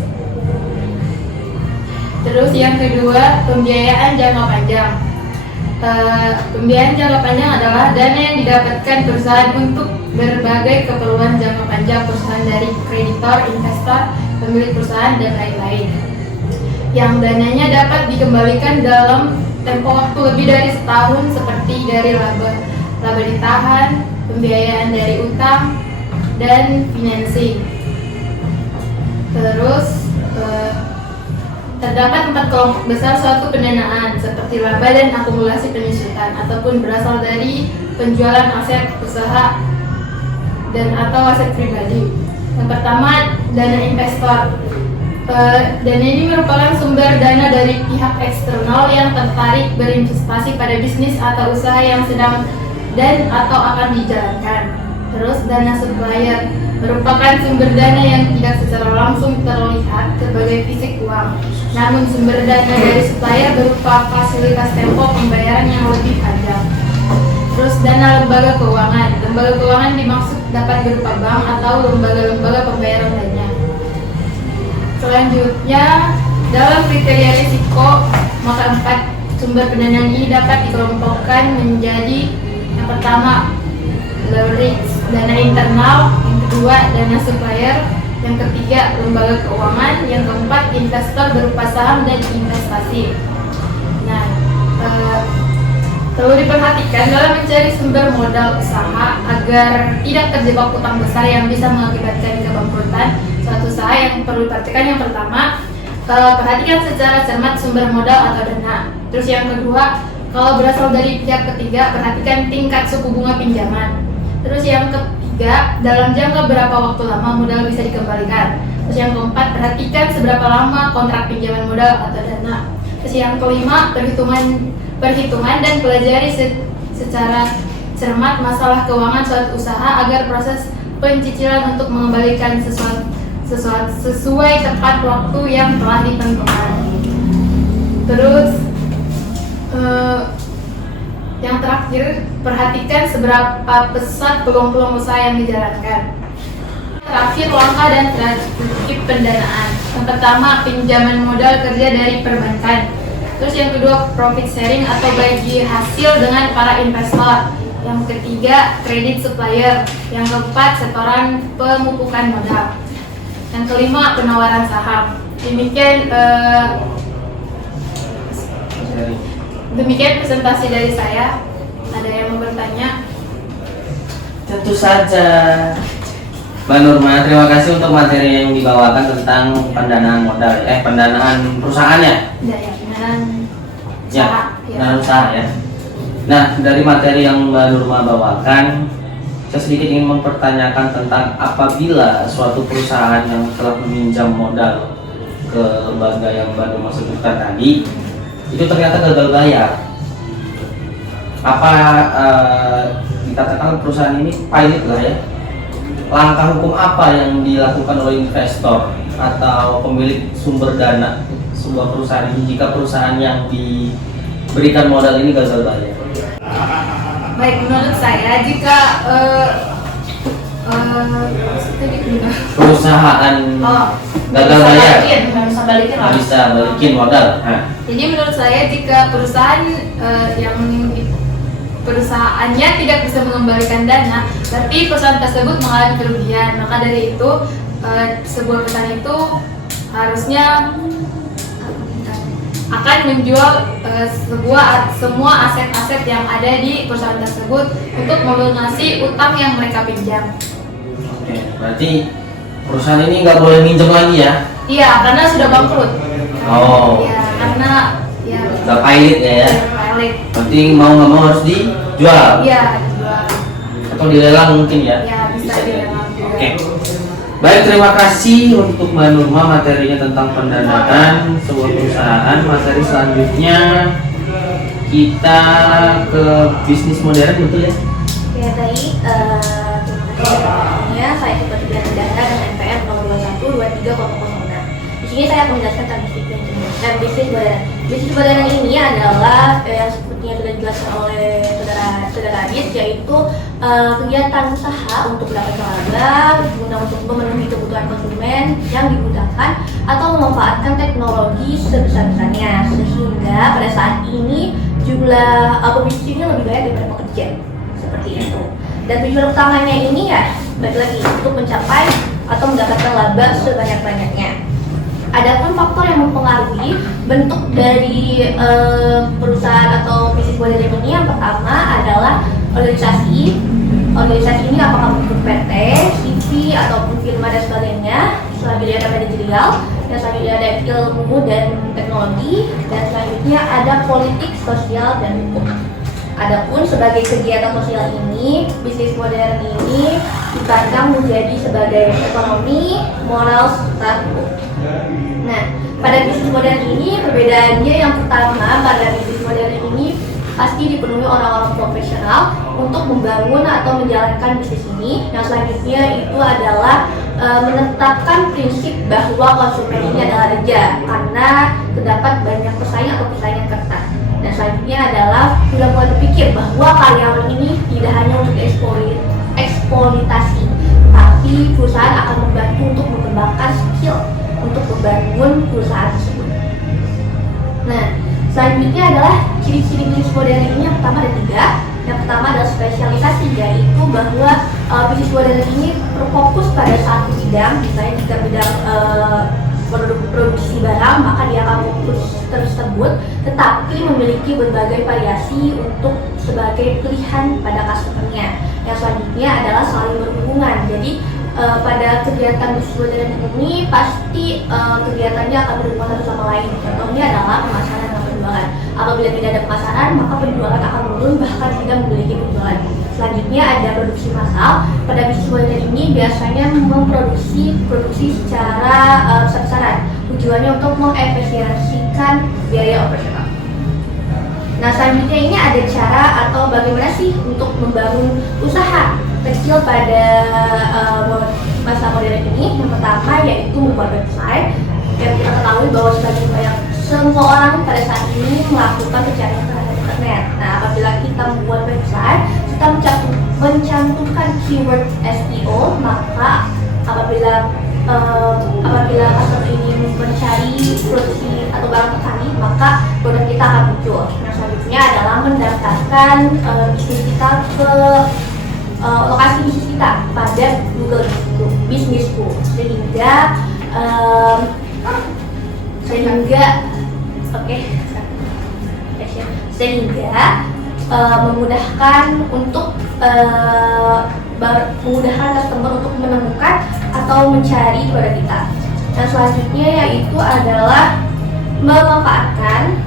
Terus yang kedua, pembiayaan jangka panjang. Pembiayaan jangka panjang adalah dana yang didapatkan perusahaan untuk berbagai keperluan jangka panjang perusahaan dari kreditor, investor, pemilik perusahaan, dan lain-lain. Yang dananya dapat dikembalikan dalam tempo waktu lebih dari setahun, seperti dari laba ditahan, pembiayaan dari utang, dan financing. Terus terdapat 4 kelompok besar suatu pendanaan, seperti laba dan akumulasi penyusutan, ataupun berasal dari penjualan aset usaha dan atau aset pribadi. Yang pertama, dana investor. Dana ini merupakan sumber dana dari pihak eksternal yang tertarik berinvestasi pada bisnis atau usaha yang sedang dan atau akan dijalankan. Terus dana supplier merupakan sumber dana yang tidak secara langsung terlihat sebagai fisik uang, namun sumber dana dari supplier berupa fasilitas tempo pembayaran yang lebih panjang. Terus dana lembaga keuangan. Lembaga keuangan dimaksud dapat berupa bank atau lembaga-lembaga pembayaran lainnya. Selanjutnya, dalam kriteria risiko, maka 4 sumber pendanaan ini dapat dikelompokkan menjadi: yang pertama, low risk, dana internal; yang kedua, dana supplier; yang ketiga, lembaga keuangan; yang keempat, investor berupa saham dan investasi. Nah, perlu diperhatikan dalam mencari sumber modal usaha agar tidak terjebak utang besar yang bisa mengakibatkan kebangkrutan suatu usaha. Yang perlu diperhatikan, yang pertama, perhatikan secara cermat sumber modal atau dana. Terus yang kedua, kalau berasal dari pihak ketiga, perhatikan tingkat suku bunga pinjaman. Terus yang ketiga, dalam jangka berapa waktu lama modal bisa dikembalikan. Terus yang keempat, perhatikan seberapa lama kontrak pinjaman modal atau dana. Terus yang kelima, perhitungan dan pelajari secara cermat masalah keuangan suatu usaha agar proses pencicilan untuk mengembalikan sesuai tepat waktu yang telah ditentukan. Terus yang terakhir, perhatikan seberapa pesat peluang-peluang usaha yang dijalankan. Terakhir, langkah dan strategi pendanaan. Yang pertama, pinjaman modal kerja dari perbankan. Terus yang kedua, profit sharing atau bagi hasil dengan para investor. Yang ketiga, kredit supplier. Yang keempat, setoran pemupukan modal. Yang kelima, penawaran saham. Demikian presentasi dari saya. Ada yang mau bertanya? Tentu saja. Mbak Nurma, terima kasih untuk materi yang dibawakan tentang pendanaan modal, pendanaan perusahaannya. Ya, pendanaan Ya, usaha. pendanaan usaha ya. Nah, dari materi yang Mbak Nurma bawakan, saya sedikit ingin mempertanyakan tentang apabila suatu perusahaan yang telah meminjam modal ke lembaga yang Mbak Nurma sebutkan tadi, itu ternyata gagal bayar. Apa dikatakan perusahaan ini pilot lah ya? Langkah hukum apa yang dilakukan oleh investor atau pemilik sumber dana sebuah perusahaan ini jika perusahaan yang diberikan modal ini gagal bayar? Baik, menurut saya jika Perusahaan gagal bayar, bisa balikin nggak bisa balikin modal. Nah, jadi menurut saya jika perusahaan perusahaannya tidak bisa mengembalikan dana, berarti perusahaan tersebut mengalami kerugian. Maka dari itu sebuah perusahaan itu harusnya akan menjual semua aset-aset yang ada di perusahaan tersebut untuk melunasi utang yang mereka pinjam. oke, berarti perusahaan ini nggak boleh minjem lagi ya? Iya, karena sudah bangkrut. Oh. Iya, karena ya Nggak pilot ya? pilot. Berarti mau nggak mau harus dijual Iya, dijual. atau dilelang mungkin ya? Ya, bisa dilelang juga. Oke. Baik, terima kasih untuk Mbak Nurma materinya tentang pendanaan sebuah perusahaan. Materi selanjutnya kita ke bisnis modern, betul ya? Ya tadi terima kasih saya seperti biasa dana dan NPR nomor 21230006. Di sini saya akan menjelaskan tentang bisnis modern. Bisnis modern ini adalah yang seperti yang sudah dijelaskan oleh saudara Adit, yaitu kegiatan usaha untuk mendapatkan laba, guna untuk memenuhi kebutuhan konsumen yang digunakan atau memanfaatkan teknologi sebesar-besarnya, sehingga pada saat ini jumlah pebisnisnya lebih banyak daripada pekerja, seperti itu. Dan tujuan utamanya ini ya, balik lagi untuk mencapai atau mendapatkan laba sebanyak-banyaknya. Adapun faktor yang mempengaruhi bentuk dari perusahaan atau bisnis modern ini, yang pertama adalah organisasi. Organisasi ini apakah bentuk PT, CV ataupun firma dan sebagainya. Selanjutnya ada manajerial, dan selanjutnya ada ilmu dan teknologi, dan selanjutnya ada politik, sosial dan hukum. Adapun sebagai kegiatan sosial ini, bisnis modern ini dipandang menjadi sebagai ekonomi, moral, serta hukum. Nah, pada bisnis modern ini perbedaannya yang pertama, pada bisnis modern ini pasti dipenuhi orang-orang profesional untuk membangun atau menjalankan bisnis ini. Yang selanjutnya itu adalah menetapkan prinsip bahwa konsumen ini adalah raja karena terdapat banyak persaingan atau persaingan ketat. Dan selanjutnya adalah sudah mulai berpikir bahwa karyawan ini tidak hanya untuk eksploitasi, tapi perusahaan akan membantu untuk mengembangkan skill untuk membangun perusahaan tersebut. Nah, selanjutnya adalah ciri-ciri bisnis modern ini yang pertama ada 3. Yang pertama adalah spesialisasi, yaitu bahwa bisnis modern ini berfokus pada satu bidang. Misalnya jika bidang produksi barang, maka dia akan fokus tersebut, tetapi memiliki berbagai variasi untuk sebagai pilihan pada customer-nya. Yang selanjutnya adalah saling berhubungan. Jadi pada kegiatan bisnis modern ini pasti kegiatannya akan berhubungan satu sama lain. Contohnya adalah pemasaran dan penjualan. Apabila tidak ada pemasaran, maka penjualan akan menurun, bahkan tidak memiliki penjualan. Selanjutnya ada produksi massal. Pada bisnis modern ini biasanya produksi secara besar-besaran. Tujuannya untuk mengefisiensikan biaya operasional. Nah, selanjutnya ini ada cara atau bagaimana sih untuk membangun usaha kecil pada masa modern ini. Yang pertama yaitu membuat website. Yang kita ketahui bahwa semua orang pada saat ini melakukan pencarian terhadap sosmed. Nah, apabila kita membuat website, kita mencantumkan keyword SEO, maka apabila customer ini mencari produksi atau barang petani, maka produk kita akan muncul. Nah, selanjutnya adalah mendaftarkan bisnis kita ke lokasi bisnis kita pada Google Bisnisku, sehingga memudahkan untuk memudahkan customer untuk menemukan atau mencari produk kita. Dan selanjutnya yaitu adalah memanfaatkan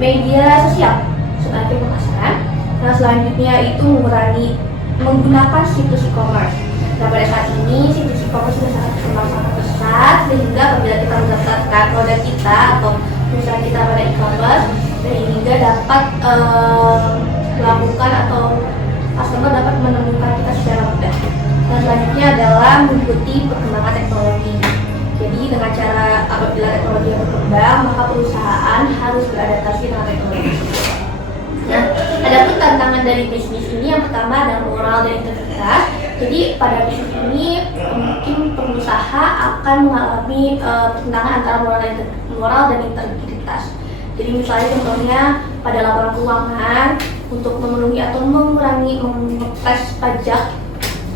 media sosial sebagai pemasaran. Nah, selanjutnya itu menggunakan situs e-commerce. Nah, pada saat ini situs e-commerce sudah sangat berkembang sangat besar, sehingga apabila kita mendaftarkan produk kita atau perusahaan kita pada e-commerce, sehingga dapat melakukan atau customer dapat menemukan kita secara mudah. Dan selanjutnya adalah mengikuti perkembangan teknologi. Jadi dengan cara apabila teknologi yang berkembang, maka perusahaan harus beradaptasi dengan teknologi. Nah, ada pun tantangan dari bisnis ini yang pertama adalah moral dan integritas. Jadi pada bisnis ini mungkin pengusaha akan mengalami pertentangan antara moral dan integritas. Jadi misalnya contohnya pada laporan keuangan untuk memenuhi atau mengurangi mengepres pajak,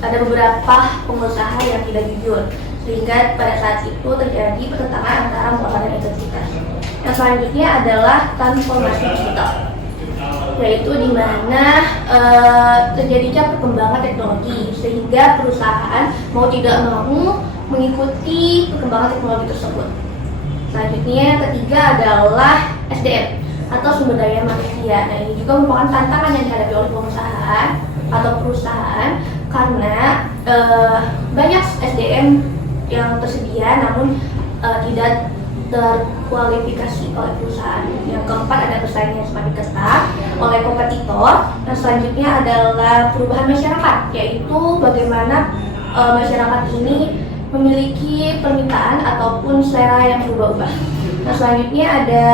ada beberapa pengusaha yang tidak jujur, sehingga pada saat itu terjadi pertentangan antara moral dan integritas. Yang selanjutnya adalah transformasi digital, yaitu di mana terjadinya perkembangan teknologi, sehingga perusahaan mau tidak mau mengikuti perkembangan teknologi tersebut. Selanjutnya yang ketiga adalah SDM atau sumber daya manusia. Nah, ini juga merupakan tantangan yang dihadapi oleh pengusaha atau perusahaan karena banyak SDM yang tersedia namun tidak terkualifikasi oleh perusahaan. Yang keempat ada persaingan yang semakin ketat oleh kompetitor. Nah, selanjutnya adalah perubahan masyarakat, yaitu bagaimana masyarakat ini memiliki permintaan ataupun selera yang berubah-ubah. Nah, selanjutnya ada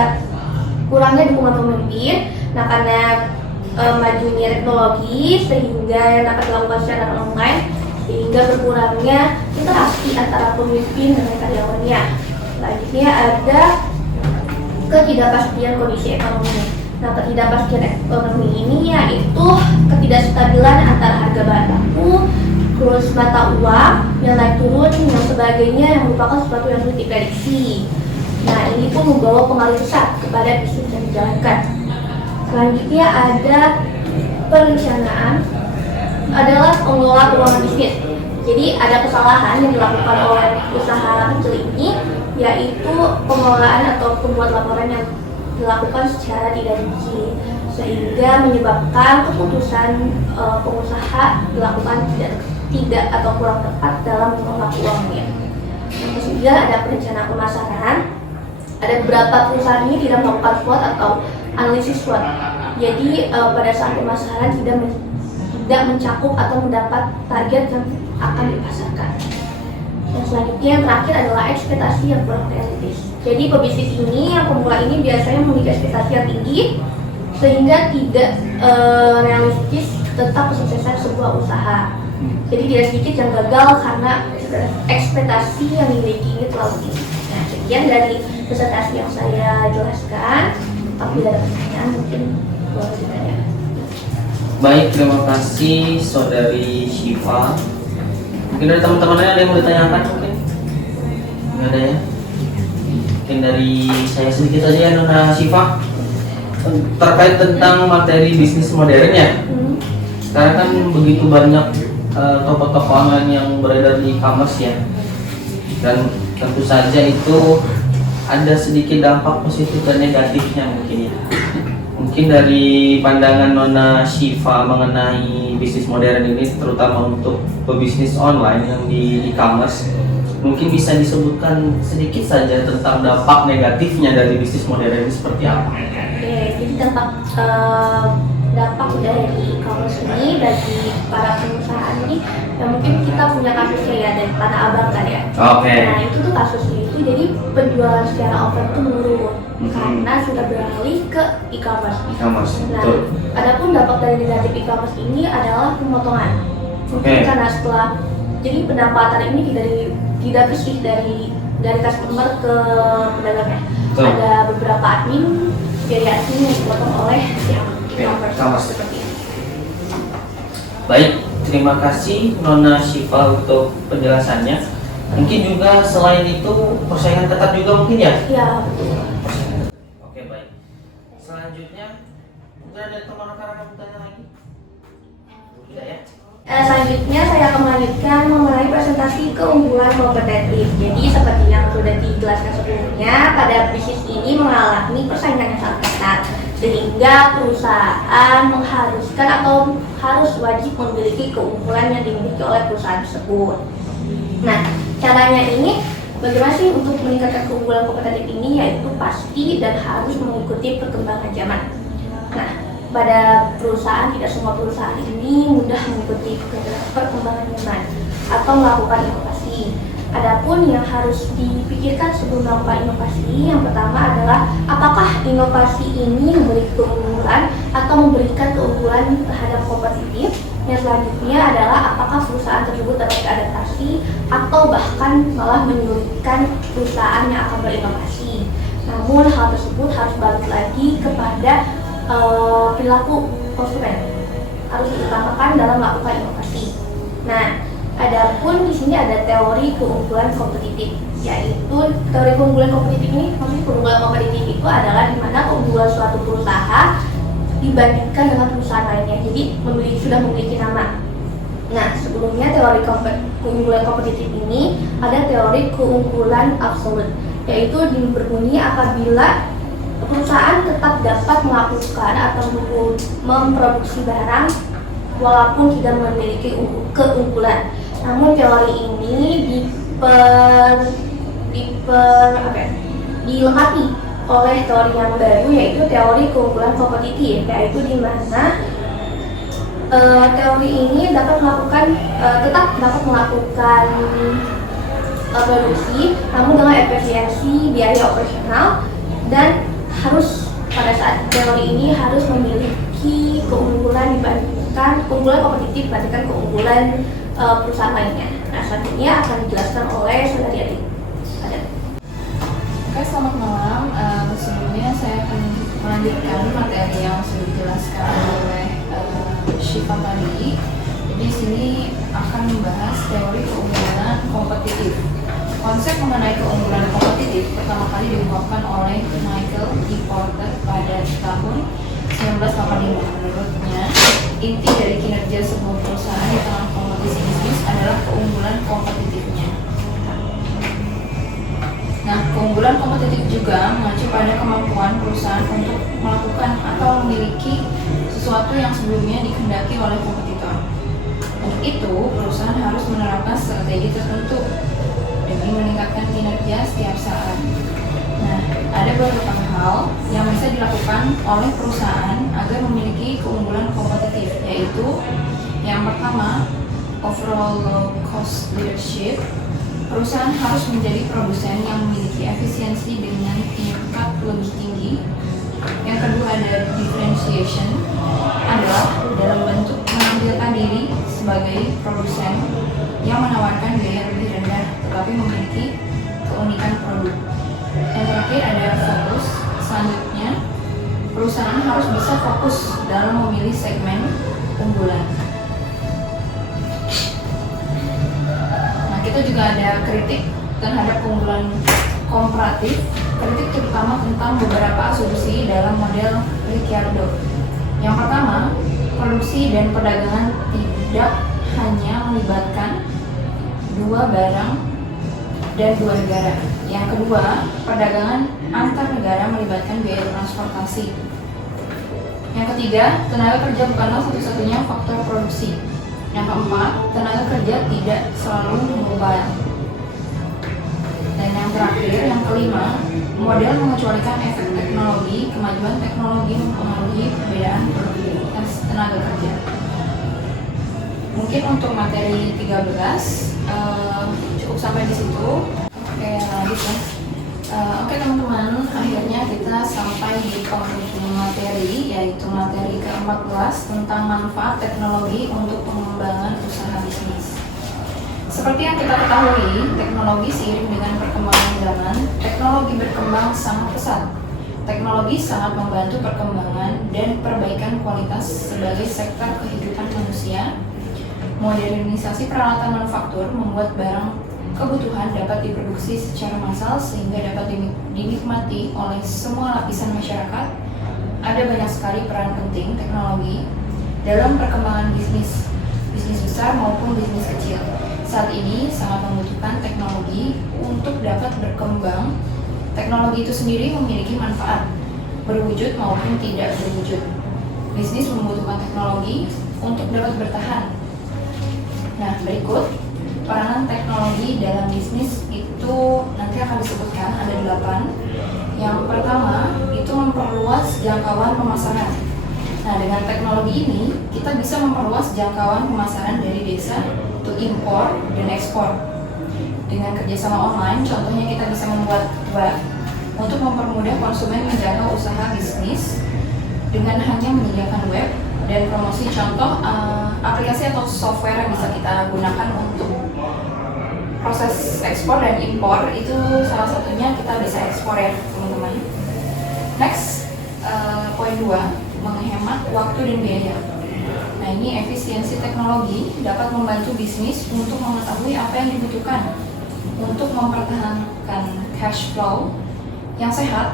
kurangnya dukungan pemimpin. Nah, karena majunya teknologi sehingga yang dapat dilakukan secara online, sehingga berkurangnya interaksi antara pemimpin dengan karyawannya. Selanjutnya ada ketidakpastian kondisi ekonomi. Nah, ketidakpastian ekonomi ini yaitu ketidakstabilan antara harga bahan baku, kurs mata uang yang naik turun dan sebagainya, yang merupakan sesuatu yang sulit diprediksi. Nah, ini pun membawa pengaruh besar kepada bisnis yang dijalankan. Selanjutnya ada perencanaan, adalah pengelola keuangan bisnis. Jadi ada kesalahan yang dilakukan oleh usaha kecil ini, yaitu pengelolaan atau pembuat laporan yang dilakukan secara tidak rinci, sehingga menyebabkan keputusan pengusaha dilakukan tidak atau kurang tepat dalam mengelola keuangannya. Yang ketiga ada perencanaan pemasaran. Ada beberapa perusahaan ini tidak melakukan SWOT atau analisis SWOT. Jadi pada saat pemasaran tidak mencakup atau mendapat target yang akan dipasarkan. Yang selanjutnya yang terakhir adalah ekspektasi yang kurang realistis. Jadi pebisnis ini, yang pemula ini biasanya memiliki ekspektasi yang tinggi sehingga tidak realistis tentang kesuksesan sebuah usaha. Jadi tidak sedikit yang gagal karena ekspektasi yang dimiliki ini terlalu tinggi. Nah, sekian dari presentasi yang saya jelaskan. Apabila ada pertanyaan mungkin boleh ditanya. Baik, terima kasih Saudari Syifa. Mungkin dari teman-teman lain ada yang mau ditanyakan mungkin? Nggak ada ya? Mungkin dari saya sedikit saja ya Nona Syifa. Terkait tentang materi bisnis modern ya. Sekarang kan begitu banyak toko-toko online yang beredar di e-commerce ya. Dan tentu saja itu ada sedikit dampak positif dan negatifnya mungkin ya. Mungkin dari pandangan Nona Syifa mengenai bisnis modern ini, terutama untuk pebisnis online yang di e-commerce, mungkin bisa disebutkan sedikit saja tentang dampak negatifnya dari bisnis modern ini seperti apa? Oke, jadi dampak dari e-commerce ini bagi para pengusaha ini, ya mungkin kita punya kasusnya ya dari Tanah Abang kan ya. Oke. Nah, itu tuh kasusnya itu itu jadi penjualan secara offline itu menurun Mhm. karena sudah beralih ke e-commerce. E-commerce, Nah, betul. adapun dampak dari negatif e-commerce ini adalah pemotongan. Oke. Karena setelah jadi pendapatan ini tidak bersih dari customer ke pedagangnya. Betul. Ada beberapa admin biaya admin yang dipotong oleh pihak e-commerce e-commerce. seperti ini. Baik, terima kasih Nona Syifa untuk penjelasannya. Mungkin juga selain itu persaingan ketat juga mungkin ya? Ya, betul. Oke, baik. Selanjutnya, mungkin ada teman rekan-rekan bertanya lagi? Tidak ya? Selanjutnya saya akan melanjutkan mengenai presentasi keunggulan kompetitif. Jadi seperti yang sudah dijelaskan sebelumnya, pada bisnis ini mengalami persaingan yang sangat ketat sehingga perusahaan mengharuskan atau harus wajib memiliki keunggulan yang dimiliki oleh perusahaan tersebut. Nah, caranya ini bagaimana sih untuk meningkatkan keunggulan kompetitif ini? Yaitu pasti dan harus mengikuti perkembangan zaman. Nah, pada perusahaan, tidak semua perusahaan ini mudah mengikuti perkembangan zaman atau melakukan inovasi. Adapun yang harus dipikirkan sebelum melakukan inovasi, yang pertama adalah apakah inovasi ini memiliki keunggulan atau memberikan keunggulan terhadap kompetitif. Yang selanjutnya adalah apakah perusahaan tersebut dapat beradaptasi atau bahkan malah menyulitkan perusahaan yang akan berinovasi. Namun hal tersebut harus balik lagi kepada perilaku konsumen, harus diutamakan dalam melakukan inovasi. Nah, adapun di sini ada teori keunggulan kompetitif, yaitu teori keunggulan kompetitif ini, maksudnya keunggulan kompetitif itu adalah di mana keunggulan suatu perusahaan dibandingkan dengan perusahaan lainnya, jadi sudah memiliki nama. Nah, sebelumnya teori keunggulan kompetitif ini ada teori keunggulan absolut, yaitu berbunyi apabila perusahaan tetap dapat melakukan atau memproduksi barang walaupun tidak memiliki keunggulan. Namun teori ini dilengkapi oleh teori yang baru, yaitu teori keunggulan kompetitif, yaitu di mana teori ini tetap dapat melakukan produksi, namun dengan efisiensi biaya operasional, dan harus pada saat teori ini harus memiliki keunggulan keunggulan kompetitif dibandingkan keunggulan perusahaan lainnya. Nah, selanjutnya akan dijelaskan oleh Saudari Adi. Oke, selamat malam. Sebelumnya saya akan melanjutkan materi yang sudah dijelaskan oleh Syifa tadi. Jadi di sini akan membahas teori keunggulan kompetitif. Konsep mengenai keunggulan kompetitif pertama kali diungkapkan oleh Michael E. Porter pada tahun 1985. Menurutnya, inti dari kinerja sebuah perusahaan di tengah kompetisi bisnis adalah keunggulan kompetitifnya. Nah, keunggulan kompetitif juga mengacu pada kemampuan perusahaan untuk melakukan atau memiliki sesuatu yang sebelumnya dikehendaki oleh kompetitor. Untuk itu, perusahaan harus menerapkan strategi tertentu demi meningkatkan kinerja setiap saat. Nah, ada beberapa hal yang bisa dilakukan oleh perusahaan agar memiliki keunggulan kompetitif, yaitu yang pertama, overall low cost leadership. Perusahaan harus menjadi produsen yang memiliki efisiensi dengan tingkat lebih tinggi. Yang kedua ada differentiation, adalah dalam bentuk menampilkan diri sebagai produsen yang menawarkan biaya lebih rendah tetapi memiliki keunikan produk. Yang terakhir ada fokus. Selanjutnya, perusahaan harus bisa fokus dalam memilih segmen unggulan. Nah, kita juga ada kritik terhadap keunggulan komparatif. Kritik terutama tentang beberapa asumsi dalam model Ricciardo. Yang pertama, produksi dan perdagangan tidak hanya melibatkan dua barang dan dua negara. Yang kedua, perdagangan antar negara melibatkan biaya transportasi. Yang ketiga, tenaga kerja bukanlah satu-satunya faktor produksi. Yang keempat, tenaga kerja tidak selalu mobile. Dan yang terakhir, yang kelima, model mengecualikan efek teknologi. Kemajuan teknologi mempengaruhi perbedaan produktivitas tenaga kerja. Mungkin untuk materi 13 cukup sampai di situ. Oke, lanjut ya. Oke teman-teman, akhirnya kita sampai di penghujung materi, yaitu materi ke-14 tentang manfaat teknologi untuk pengembangan usaha bisnis. Seperti yang kita ketahui, teknologi seiring dengan perkembangan zaman, teknologi berkembang sangat pesat. Teknologi sangat membantu perkembangan dan perbaikan kualitas sebagai sektor kehidupan manusia. Modernisasi peralatan manufaktur membuat barang kebutuhan dapat diproduksi secara massal sehingga dapat dinikmati oleh semua lapisan masyarakat. Ada banyak sekali peran penting teknologi dalam perkembangan bisnis besar maupun bisnis kecil. Saat ini sangat membutuhkan teknologi untuk dapat berkembang. Teknologi itu sendiri memiliki manfaat, berwujud maupun tidak berwujud. Bisnis membutuhkan teknologi untuk dapat bertahan. Nah, berikut peranan teknologi dalam bisnis itu nanti akan disebutkan ada 8. Yang pertama itu memperluas jangkauan pemasaran. Nah, dengan teknologi ini kita bisa memperluas jangkauan pemasaran dari desa ke impor dan ekspor. Dengan kerjasama online, contohnya kita bisa membuat web untuk mempermudah konsumen menjangkau usaha bisnis dengan hanya menyediakan web dan promosi. Contoh aplikasi atau software yang bisa kita gunakan untuk proses ekspor dan impor itu salah satunya kita bisa ekspor ya teman-teman. Next, poin 2, menghemat waktu dan biaya. Nah, ini efisiensi teknologi dapat membantu bisnis untuk mengetahui apa yang dibutuhkan untuk mempertahankan cash flow yang sehat.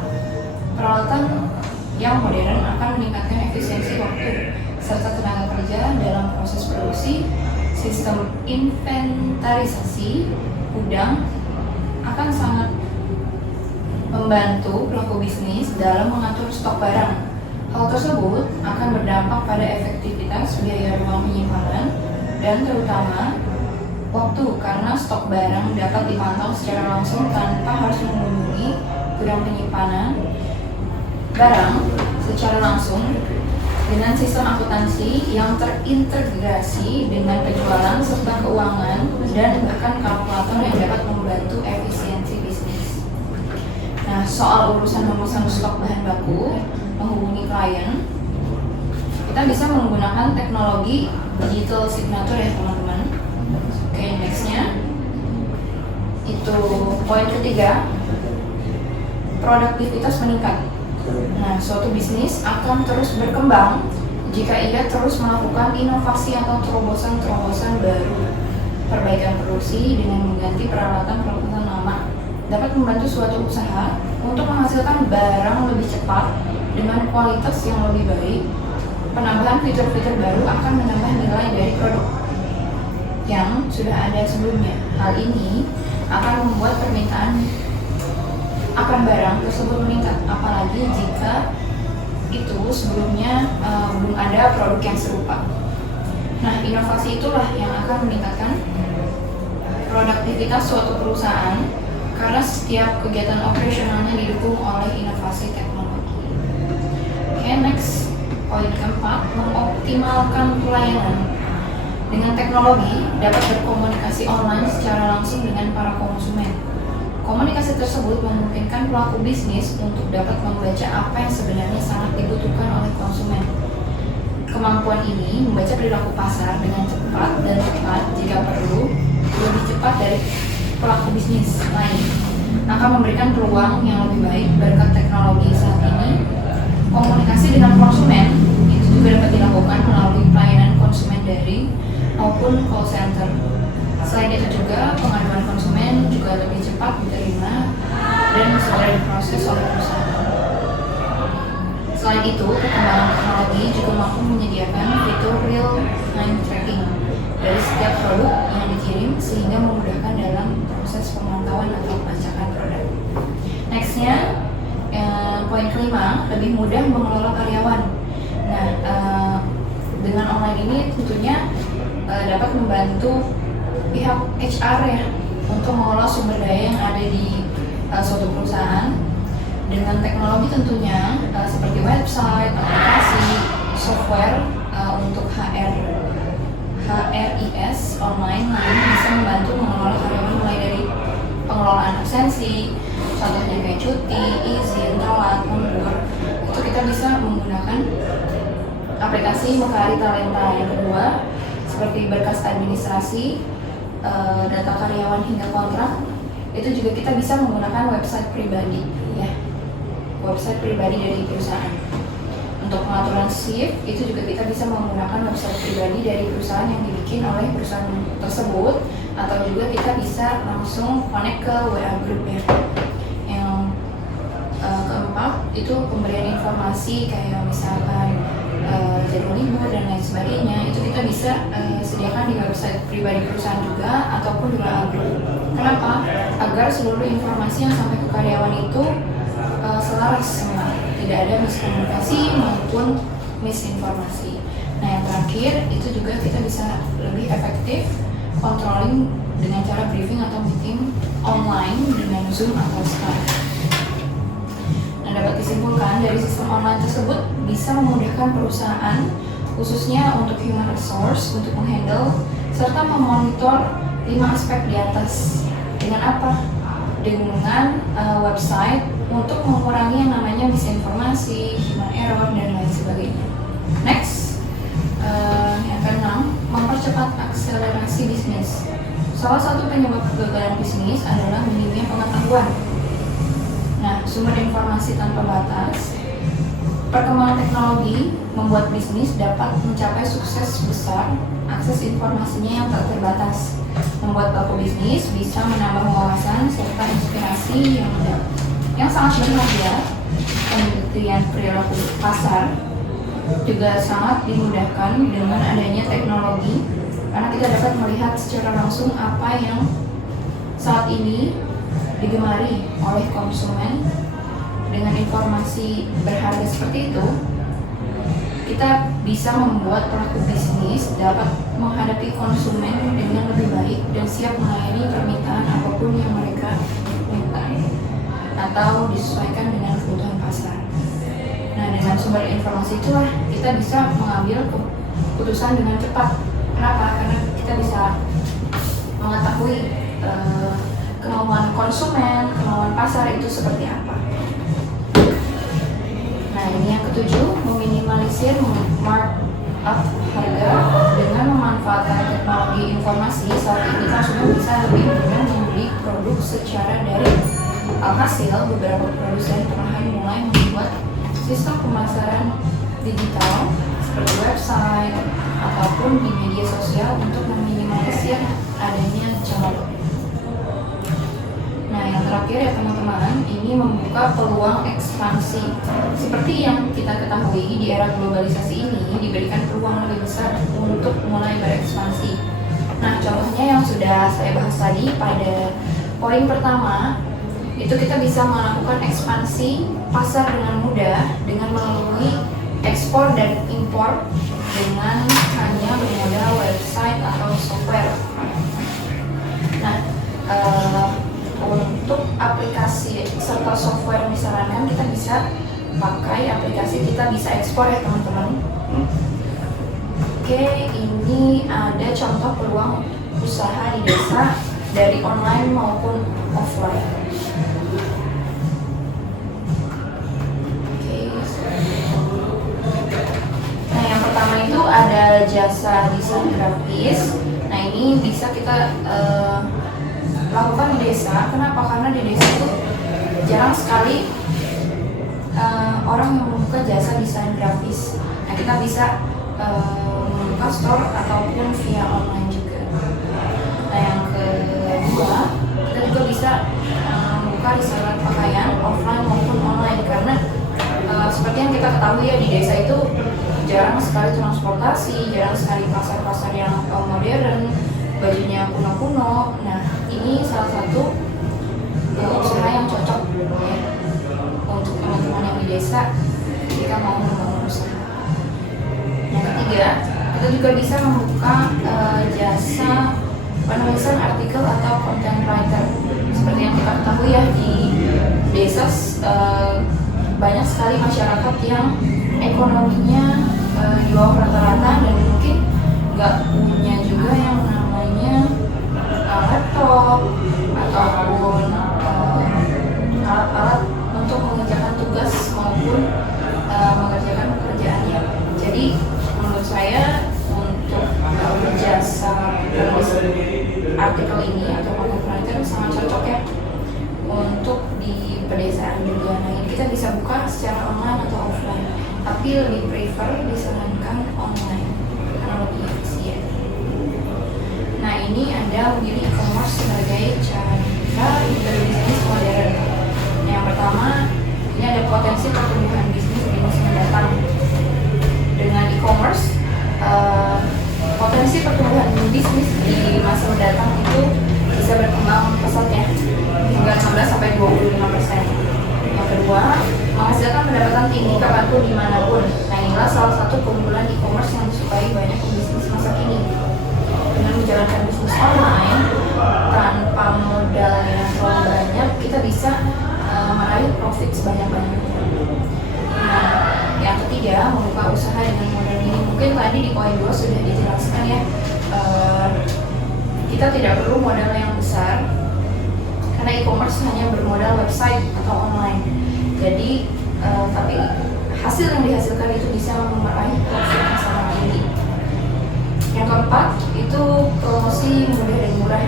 Peralatan yang modern akan meningkatkan efisiensi waktu serta tenaga kerja dalam proses produksi. Sistem inventarisasi gudang akan sangat membantu pelaku bisnis dalam mengatur stok barang. Hal tersebut akan berdampak pada efektivitas biaya ruang penyimpanan dan terutama waktu, karena stok barang dapat dipantau secara langsung tanpa harus mengunjungi gudang penyimpanan barang secara langsung. Dengan sistem akuntansi yang terintegrasi dengan penjualan serta keuangan dan bahkan kalkulator yang dapat membantu efisiensi bisnis. Nah, soal urusan memesan stok bahan baku, menghubungi klien, kita bisa menggunakan teknologi digital signature ya teman-teman. Oke, nextnya itu poin ketiga, produktivitas meningkat. Nah, suatu bisnis akan terus berkembang jika ia terus melakukan inovasi atau terobosan-terobosan baru. Perbaikan produksi dengan mengganti peralatan-peralatan lama dapat membantu suatu usaha untuk menghasilkan barang lebih cepat dengan kualitas yang lebih baik. Penambahan fitur-fitur baru akan menambah nilai dari produk yang sudah ada sebelumnya. Hal ini akan membuat permintaan akan barang tersebut meningkat, apalagi jika itu sebelumnya belum ada produk yang serupa. Nah, inovasi itulah yang akan meningkatkan produktivitas suatu perusahaan karena setiap kegiatan operasionalnya didukung oleh inovasi teknologi. Oke, next, poin keempat, mengoptimalkan pelayanan. Dengan teknologi dapat berkomunikasi online secara langsung dengan para konsumen. Komunikasi tersebut memungkinkan pelaku bisnis untuk dapat membaca apa yang sebenarnya sangat dibutuhkan oleh konsumen. Kemampuan ini membaca perilaku pasar dengan cepat dan cepat, jika perlu lebih cepat dari pelaku bisnis lain, akan memberikan peluang yang lebih baik berkat teknologi saat ini. Komunikasi dengan konsumen itu juga dapat dilakukan melalui pelayanan konsumen daring maupun call center. Selain itu juga pengaduan konsumen juga lebih cepat diterima dan segera diproses oleh perusahaan. Selain itu, perkembangan teknologi juga mampu menyediakan fitur real-time tracking dari setiap produk yang dikirim sehingga memudahkan dalam proses pemantauan atau pelacakan produk. Nextnya, poin kelima, lebih mudah mengelola karyawan. Nah, dengan online ini tentunya dapat membantu pihak HR ya untuk mengelola sumber daya yang ada di suatu perusahaan dengan teknologi tentunya seperti website, aplikasi, software untuk HRIS online lain bisa membantu mengelola karyawan mulai dari pengelolaan absensi, contohnya kayak cuti, izin, telat, mundur, itu kita bisa menggunakan aplikasi Mekari Talenta. Yang kedua, seperti berkas administrasi, data karyawan hingga kontrak, itu juga kita bisa menggunakan website pribadi, ya, website pribadi dari perusahaan. Untuk pengaturan shift, itu juga kita bisa menggunakan website pribadi dari perusahaan yang dibikin oleh perusahaan tersebut, atau juga kita bisa langsung connect ke WA group ya. Yang keempat, itu pemberian informasi kayak misalkan jadwal libur dan lain sebagainya, itu kita bisa sediakan di website pribadi perusahaan juga ataupun di WA group. Kenapa? Agar seluruh informasi yang sampai ke karyawan itu selaras semua, tidak ada miskomunikasi maupun misinformasi. Nah, yang terakhir itu juga kita bisa lebih efektif controlling dengan cara briefing atau meeting online dengan Zoom atau Skype. Nah, dapat disimpulkan dari sistem online tersebut bisa memudahkan perusahaan khususnya untuk human resource untuk menghandle serta memonitor 5 aspek di atas. Dengan apa? Dengan website untuk mengurangi yang namanya misinformasi, human error, dan lain sebagainya. Next, yang keenam, mempercepat akselerasi bisnis. Salah satu penyebab kegagalan bisnis adalah minimnya pengetahuan. Nah, sumber informasi tanpa batas. Perkembangan teknologi membuat bisnis dapat mencapai sukses besar, akses informasinya yang tak terbatas. Membuat pelaku bisnis bisa menambah wawasan serta inspirasi yang sangat berharga. Pembuktian perilaku pasar juga sangat dimudahkan dengan adanya teknologi, karena kita dapat melihat secara langsung apa yang saat ini digemari oleh konsumen. Dengan informasi berharga seperti itu, kita bisa membuat pelaku bisnis dapat menghadapi konsumen dengan lebih baik dan siap melayani permintaan apapun yang mereka minta atau disesuaikan dengan kebutuhan pasar. Nah, dengan sumber informasi itulah kita bisa mengambil keputusan dengan cepat. Kenapa? Karena kita bisa mengetahui kemauan konsumen, kemauan pasar itu seperti apa. Nah, ini yang ketujuh, meminimalisir markup harga dengan memanfaatkan teknologi informasi. Saat ini konsumen bisa lebih mudah membeli produk secara daring. Alhasil, beberapa produsen perlahan mulai membuat sistem pemasaran digital seperti website ataupun di media sosial untuk meminimalisir adanya celah. Nah, yang terakhir ya teman-teman, ini membuka peluang ekspansi. Seperti yang kita ketahui, di era globalisasi ini diberikan peluang lebih besar untuk mulai berekspansi. Nah, contohnya yang sudah saya bahas tadi pada poin pertama, itu kita bisa melakukan ekspansi pasar dengan mudah dengan melalui ekspor dan impor dengan hanya bermodal website atau software. Nah, untuk aplikasi serta software disarankan kita bisa pakai aplikasi kita bisa ekspor ya teman-teman. Oke, ini ada contoh peluang usaha di desa dari online maupun offline. Oke. Nah, yang pertama itu ada jasa desain grafis. Nah, ini bisa kita lakukan di desa. Kenapa? Karena di desa itu jarang sekali orang yang membuka jasa desain grafis. Nah, kita bisa membuka store ataupun via online juga. Nah, yang kedua, kita juga bisa membuka reseller pakaian offline maupun online, karena seperti yang kita ketahui ya, di desa itu jarang sekali transportasi, jarang sekali pasar-pasar yang modern, bajunya kuno-kuno. Nah, ini salah satu usaha yang cocok ya, untuk teman-teman yang di desa jika mau membangun usaha. Yang ketiga, kita juga bisa membuka jasa penulisan artikel atau content writer. Seperti yang kita ketahui ya, di desa banyak sekali masyarakat yang ekonominya di bawah rata-rata dan mungkin nggak punya juga yang namanya laptop ataupun alat-alat untuk mengerjakan tugas maupun mengerjakan pekerjaannya. Jadi menurut saya untuk berjasa menulis artikel ini atau content writer sangat cocok ya untuk di pedesaan juga. Nah ini kita bisa buka secara online atau offline, tapi lebih prefer disarankan online karena lebih efisien. Nah ini Anda memilih e-commerce sebagai cara berbisnis modern. Yang pertama, ini ada potensi pertumbuhan bisnis di masa mendatang. Dengan e-commerce, potensi pertumbuhan bisnis di masa mendatang itu bisa berkembang pesat ya, hingga 16-25%. Yang kedua, menghasilkan pendapatan tinggi kapanpun dimanapun. Nah inilah salah satu keunggulan e-commerce yang disukai banyak pebisnis masa kini. Dengan menjalankan bisnis online tanpa modal yang terlalu banyak, kita bisa meraih profit sebanyak-banyaknya. Nah, yang ketiga, membuka usaha dengan modal ini. Mungkin tadi di poin 2 sudah dijelaskan ya, kita tidak perlu modal yang besar karena e-commerce hanya bermodal website atau online. Jadi, tapi hasil yang dihasilkan itu bisa meraih profit yang sangat tinggi. Yang keempat, itu promosi mudah dan murah.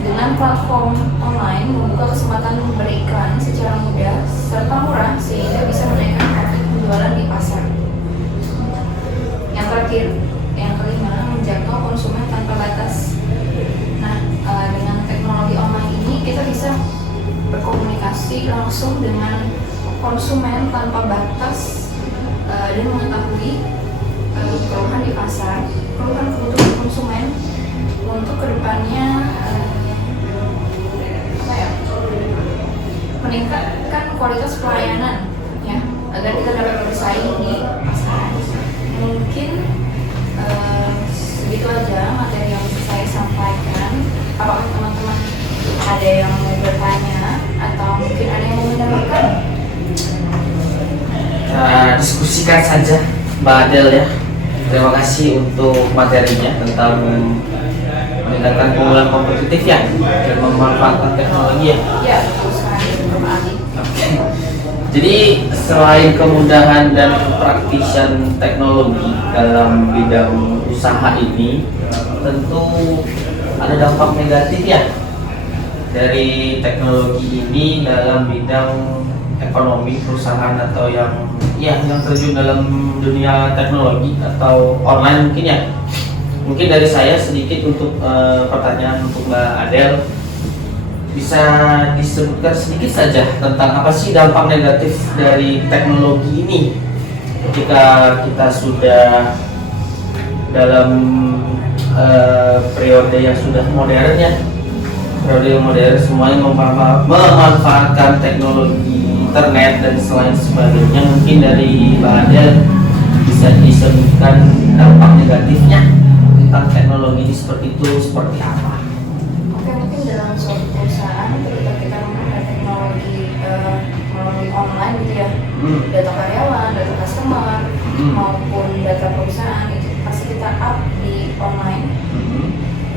Dengan platform online membuka kesempatan beriklan secara mudah serta murah sehingga bisa menaikkan profit penjualan di pasar. Yang terakhir, yang kelima, menjangkau konsumen tanpa batas. Nah, dengan teknologi online ini kita bisa berkomunikasi langsung dengan konsumen tanpa batas dan mengetahui keluhan di pasar, keluhan kebutuhan konsumen untuk kedepannya meningkatkan kualitas pelayanan ya, agar kita dapat bersaing di pasar. Mungkin segitu aja materi yang bisa saya sampaikan. Apakah teman-teman ada yang mau bertanya atau mungkin ada yang mau menambahkan? Diskusikan saja Mbak Adel ya. Terima kasih untuk materinya tentang meningkatkan keunggulan kompetitif ya dan memanfaatkan teknologi ya. Ya, betul sekali, Pak Ali. Oke. Jadi selain kemudahan dan kepraktisan teknologi dalam bidang usaha ini, tentu ada dampak negatif ya dari teknologi ini dalam bidang ekonomi perusahaan atau yang terjun dalam dunia teknologi atau online mungkin ya. Mungkin dari saya sedikit untuk pertanyaan untuk Mbak Adel, bisa disebutkan sedikit saja tentang apa sih dampak negatif dari teknologi ini ketika kita sudah dalam periode yang sudah modern ya, periode yang modern, semuanya memanfaatkan teknologi internet dan selain sebagainya. Mungkin dari Mbak Adel bisa disebutkan dampak negatifnya tentang teknologi ini seperti itu, seperti apa? Oke, mungkin dalam suatu perusahaan ketika kita menggunakan teknologi melalui online gitu ya, data karyawan, data customer maupun data perusahaan itu pasti kita up di online.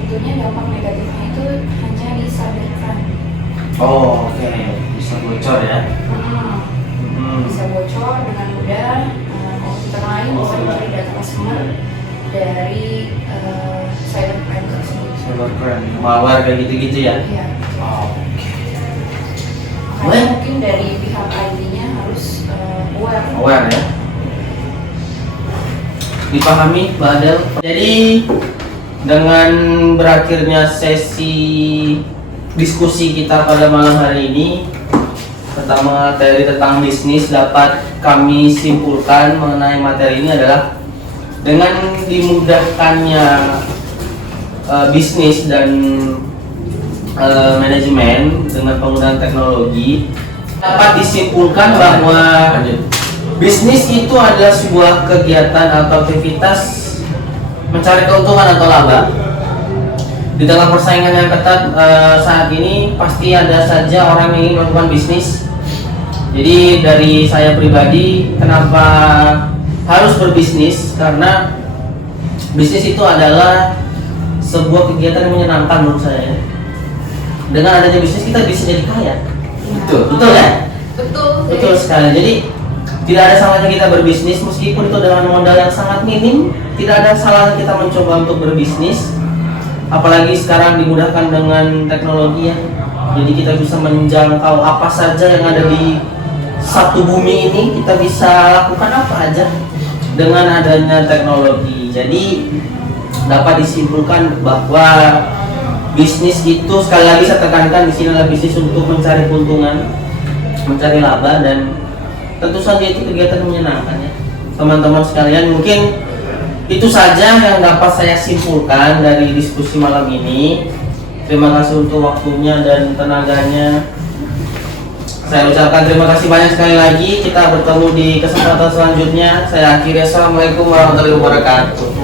Tentunya dampak negatifnya itu hanya disadarkan. Oh, oke. Bisa bocor ya? Bisa bocor dengan mudah. Komputer lain bisa mencari data customer dari cybercrime tersebut. Cybercrime, malware kayak gitu-gitu ya? Iya. Oh. Makanya mungkin dari pihak IT-nya harus Aware ya? Dipahami Mbak Adel. Jadi dengan berakhirnya sesi diskusi kita pada malam hari ini tentang materi tentang bisnis, dapat kami simpulkan mengenai materi ini adalah dengan dimudahkannya bisnis dan manajemen dengan penggunaan teknologi, dapat disimpulkan bahwa bisnis itu adalah sebuah kegiatan atau aktivitas mencari keuntungan atau laba. Di dalam persaingan yang ketat saat ini pasti ada saja orang yang ingin melakukan bisnis. Jadi dari saya pribadi, kenapa harus berbisnis? Karena bisnis itu adalah sebuah kegiatan yang menyenangkan menurut saya. dengan adanya bisnis kita bisa jadi kaya. Betul ya? Betul. Betul sekali. Jadi tidak ada salahnya kita berbisnis meskipun itu dengan modal yang sangat minim. Tidak ada salahnya kita mencoba untuk berbisnis. Apalagi sekarang dimudahkan dengan teknologi ya. Jadi kita bisa menjangkau apa saja yang ada di satu bumi ini. Kita bisa lakukan apa aja dengan adanya teknologi. Jadi dapat disimpulkan bahwa bisnis itu, sekali lagi saya tekankan, di sini adalah bisnis untuk mencari keuntungan, mencari laba, dan tentu saja itu kegiatan menyenangkan ya. Teman-teman sekalian, mungkin itu saja yang dapat saya simpulkan dari diskusi malam ini. Terima kasih untuk waktunya dan tenaganya. Saya ucapkan terima kasih banyak sekali lagi. Kita bertemu di kesempatan selanjutnya. Saya akhiri. Assalamualaikum warahmatullahi wabarakatuh.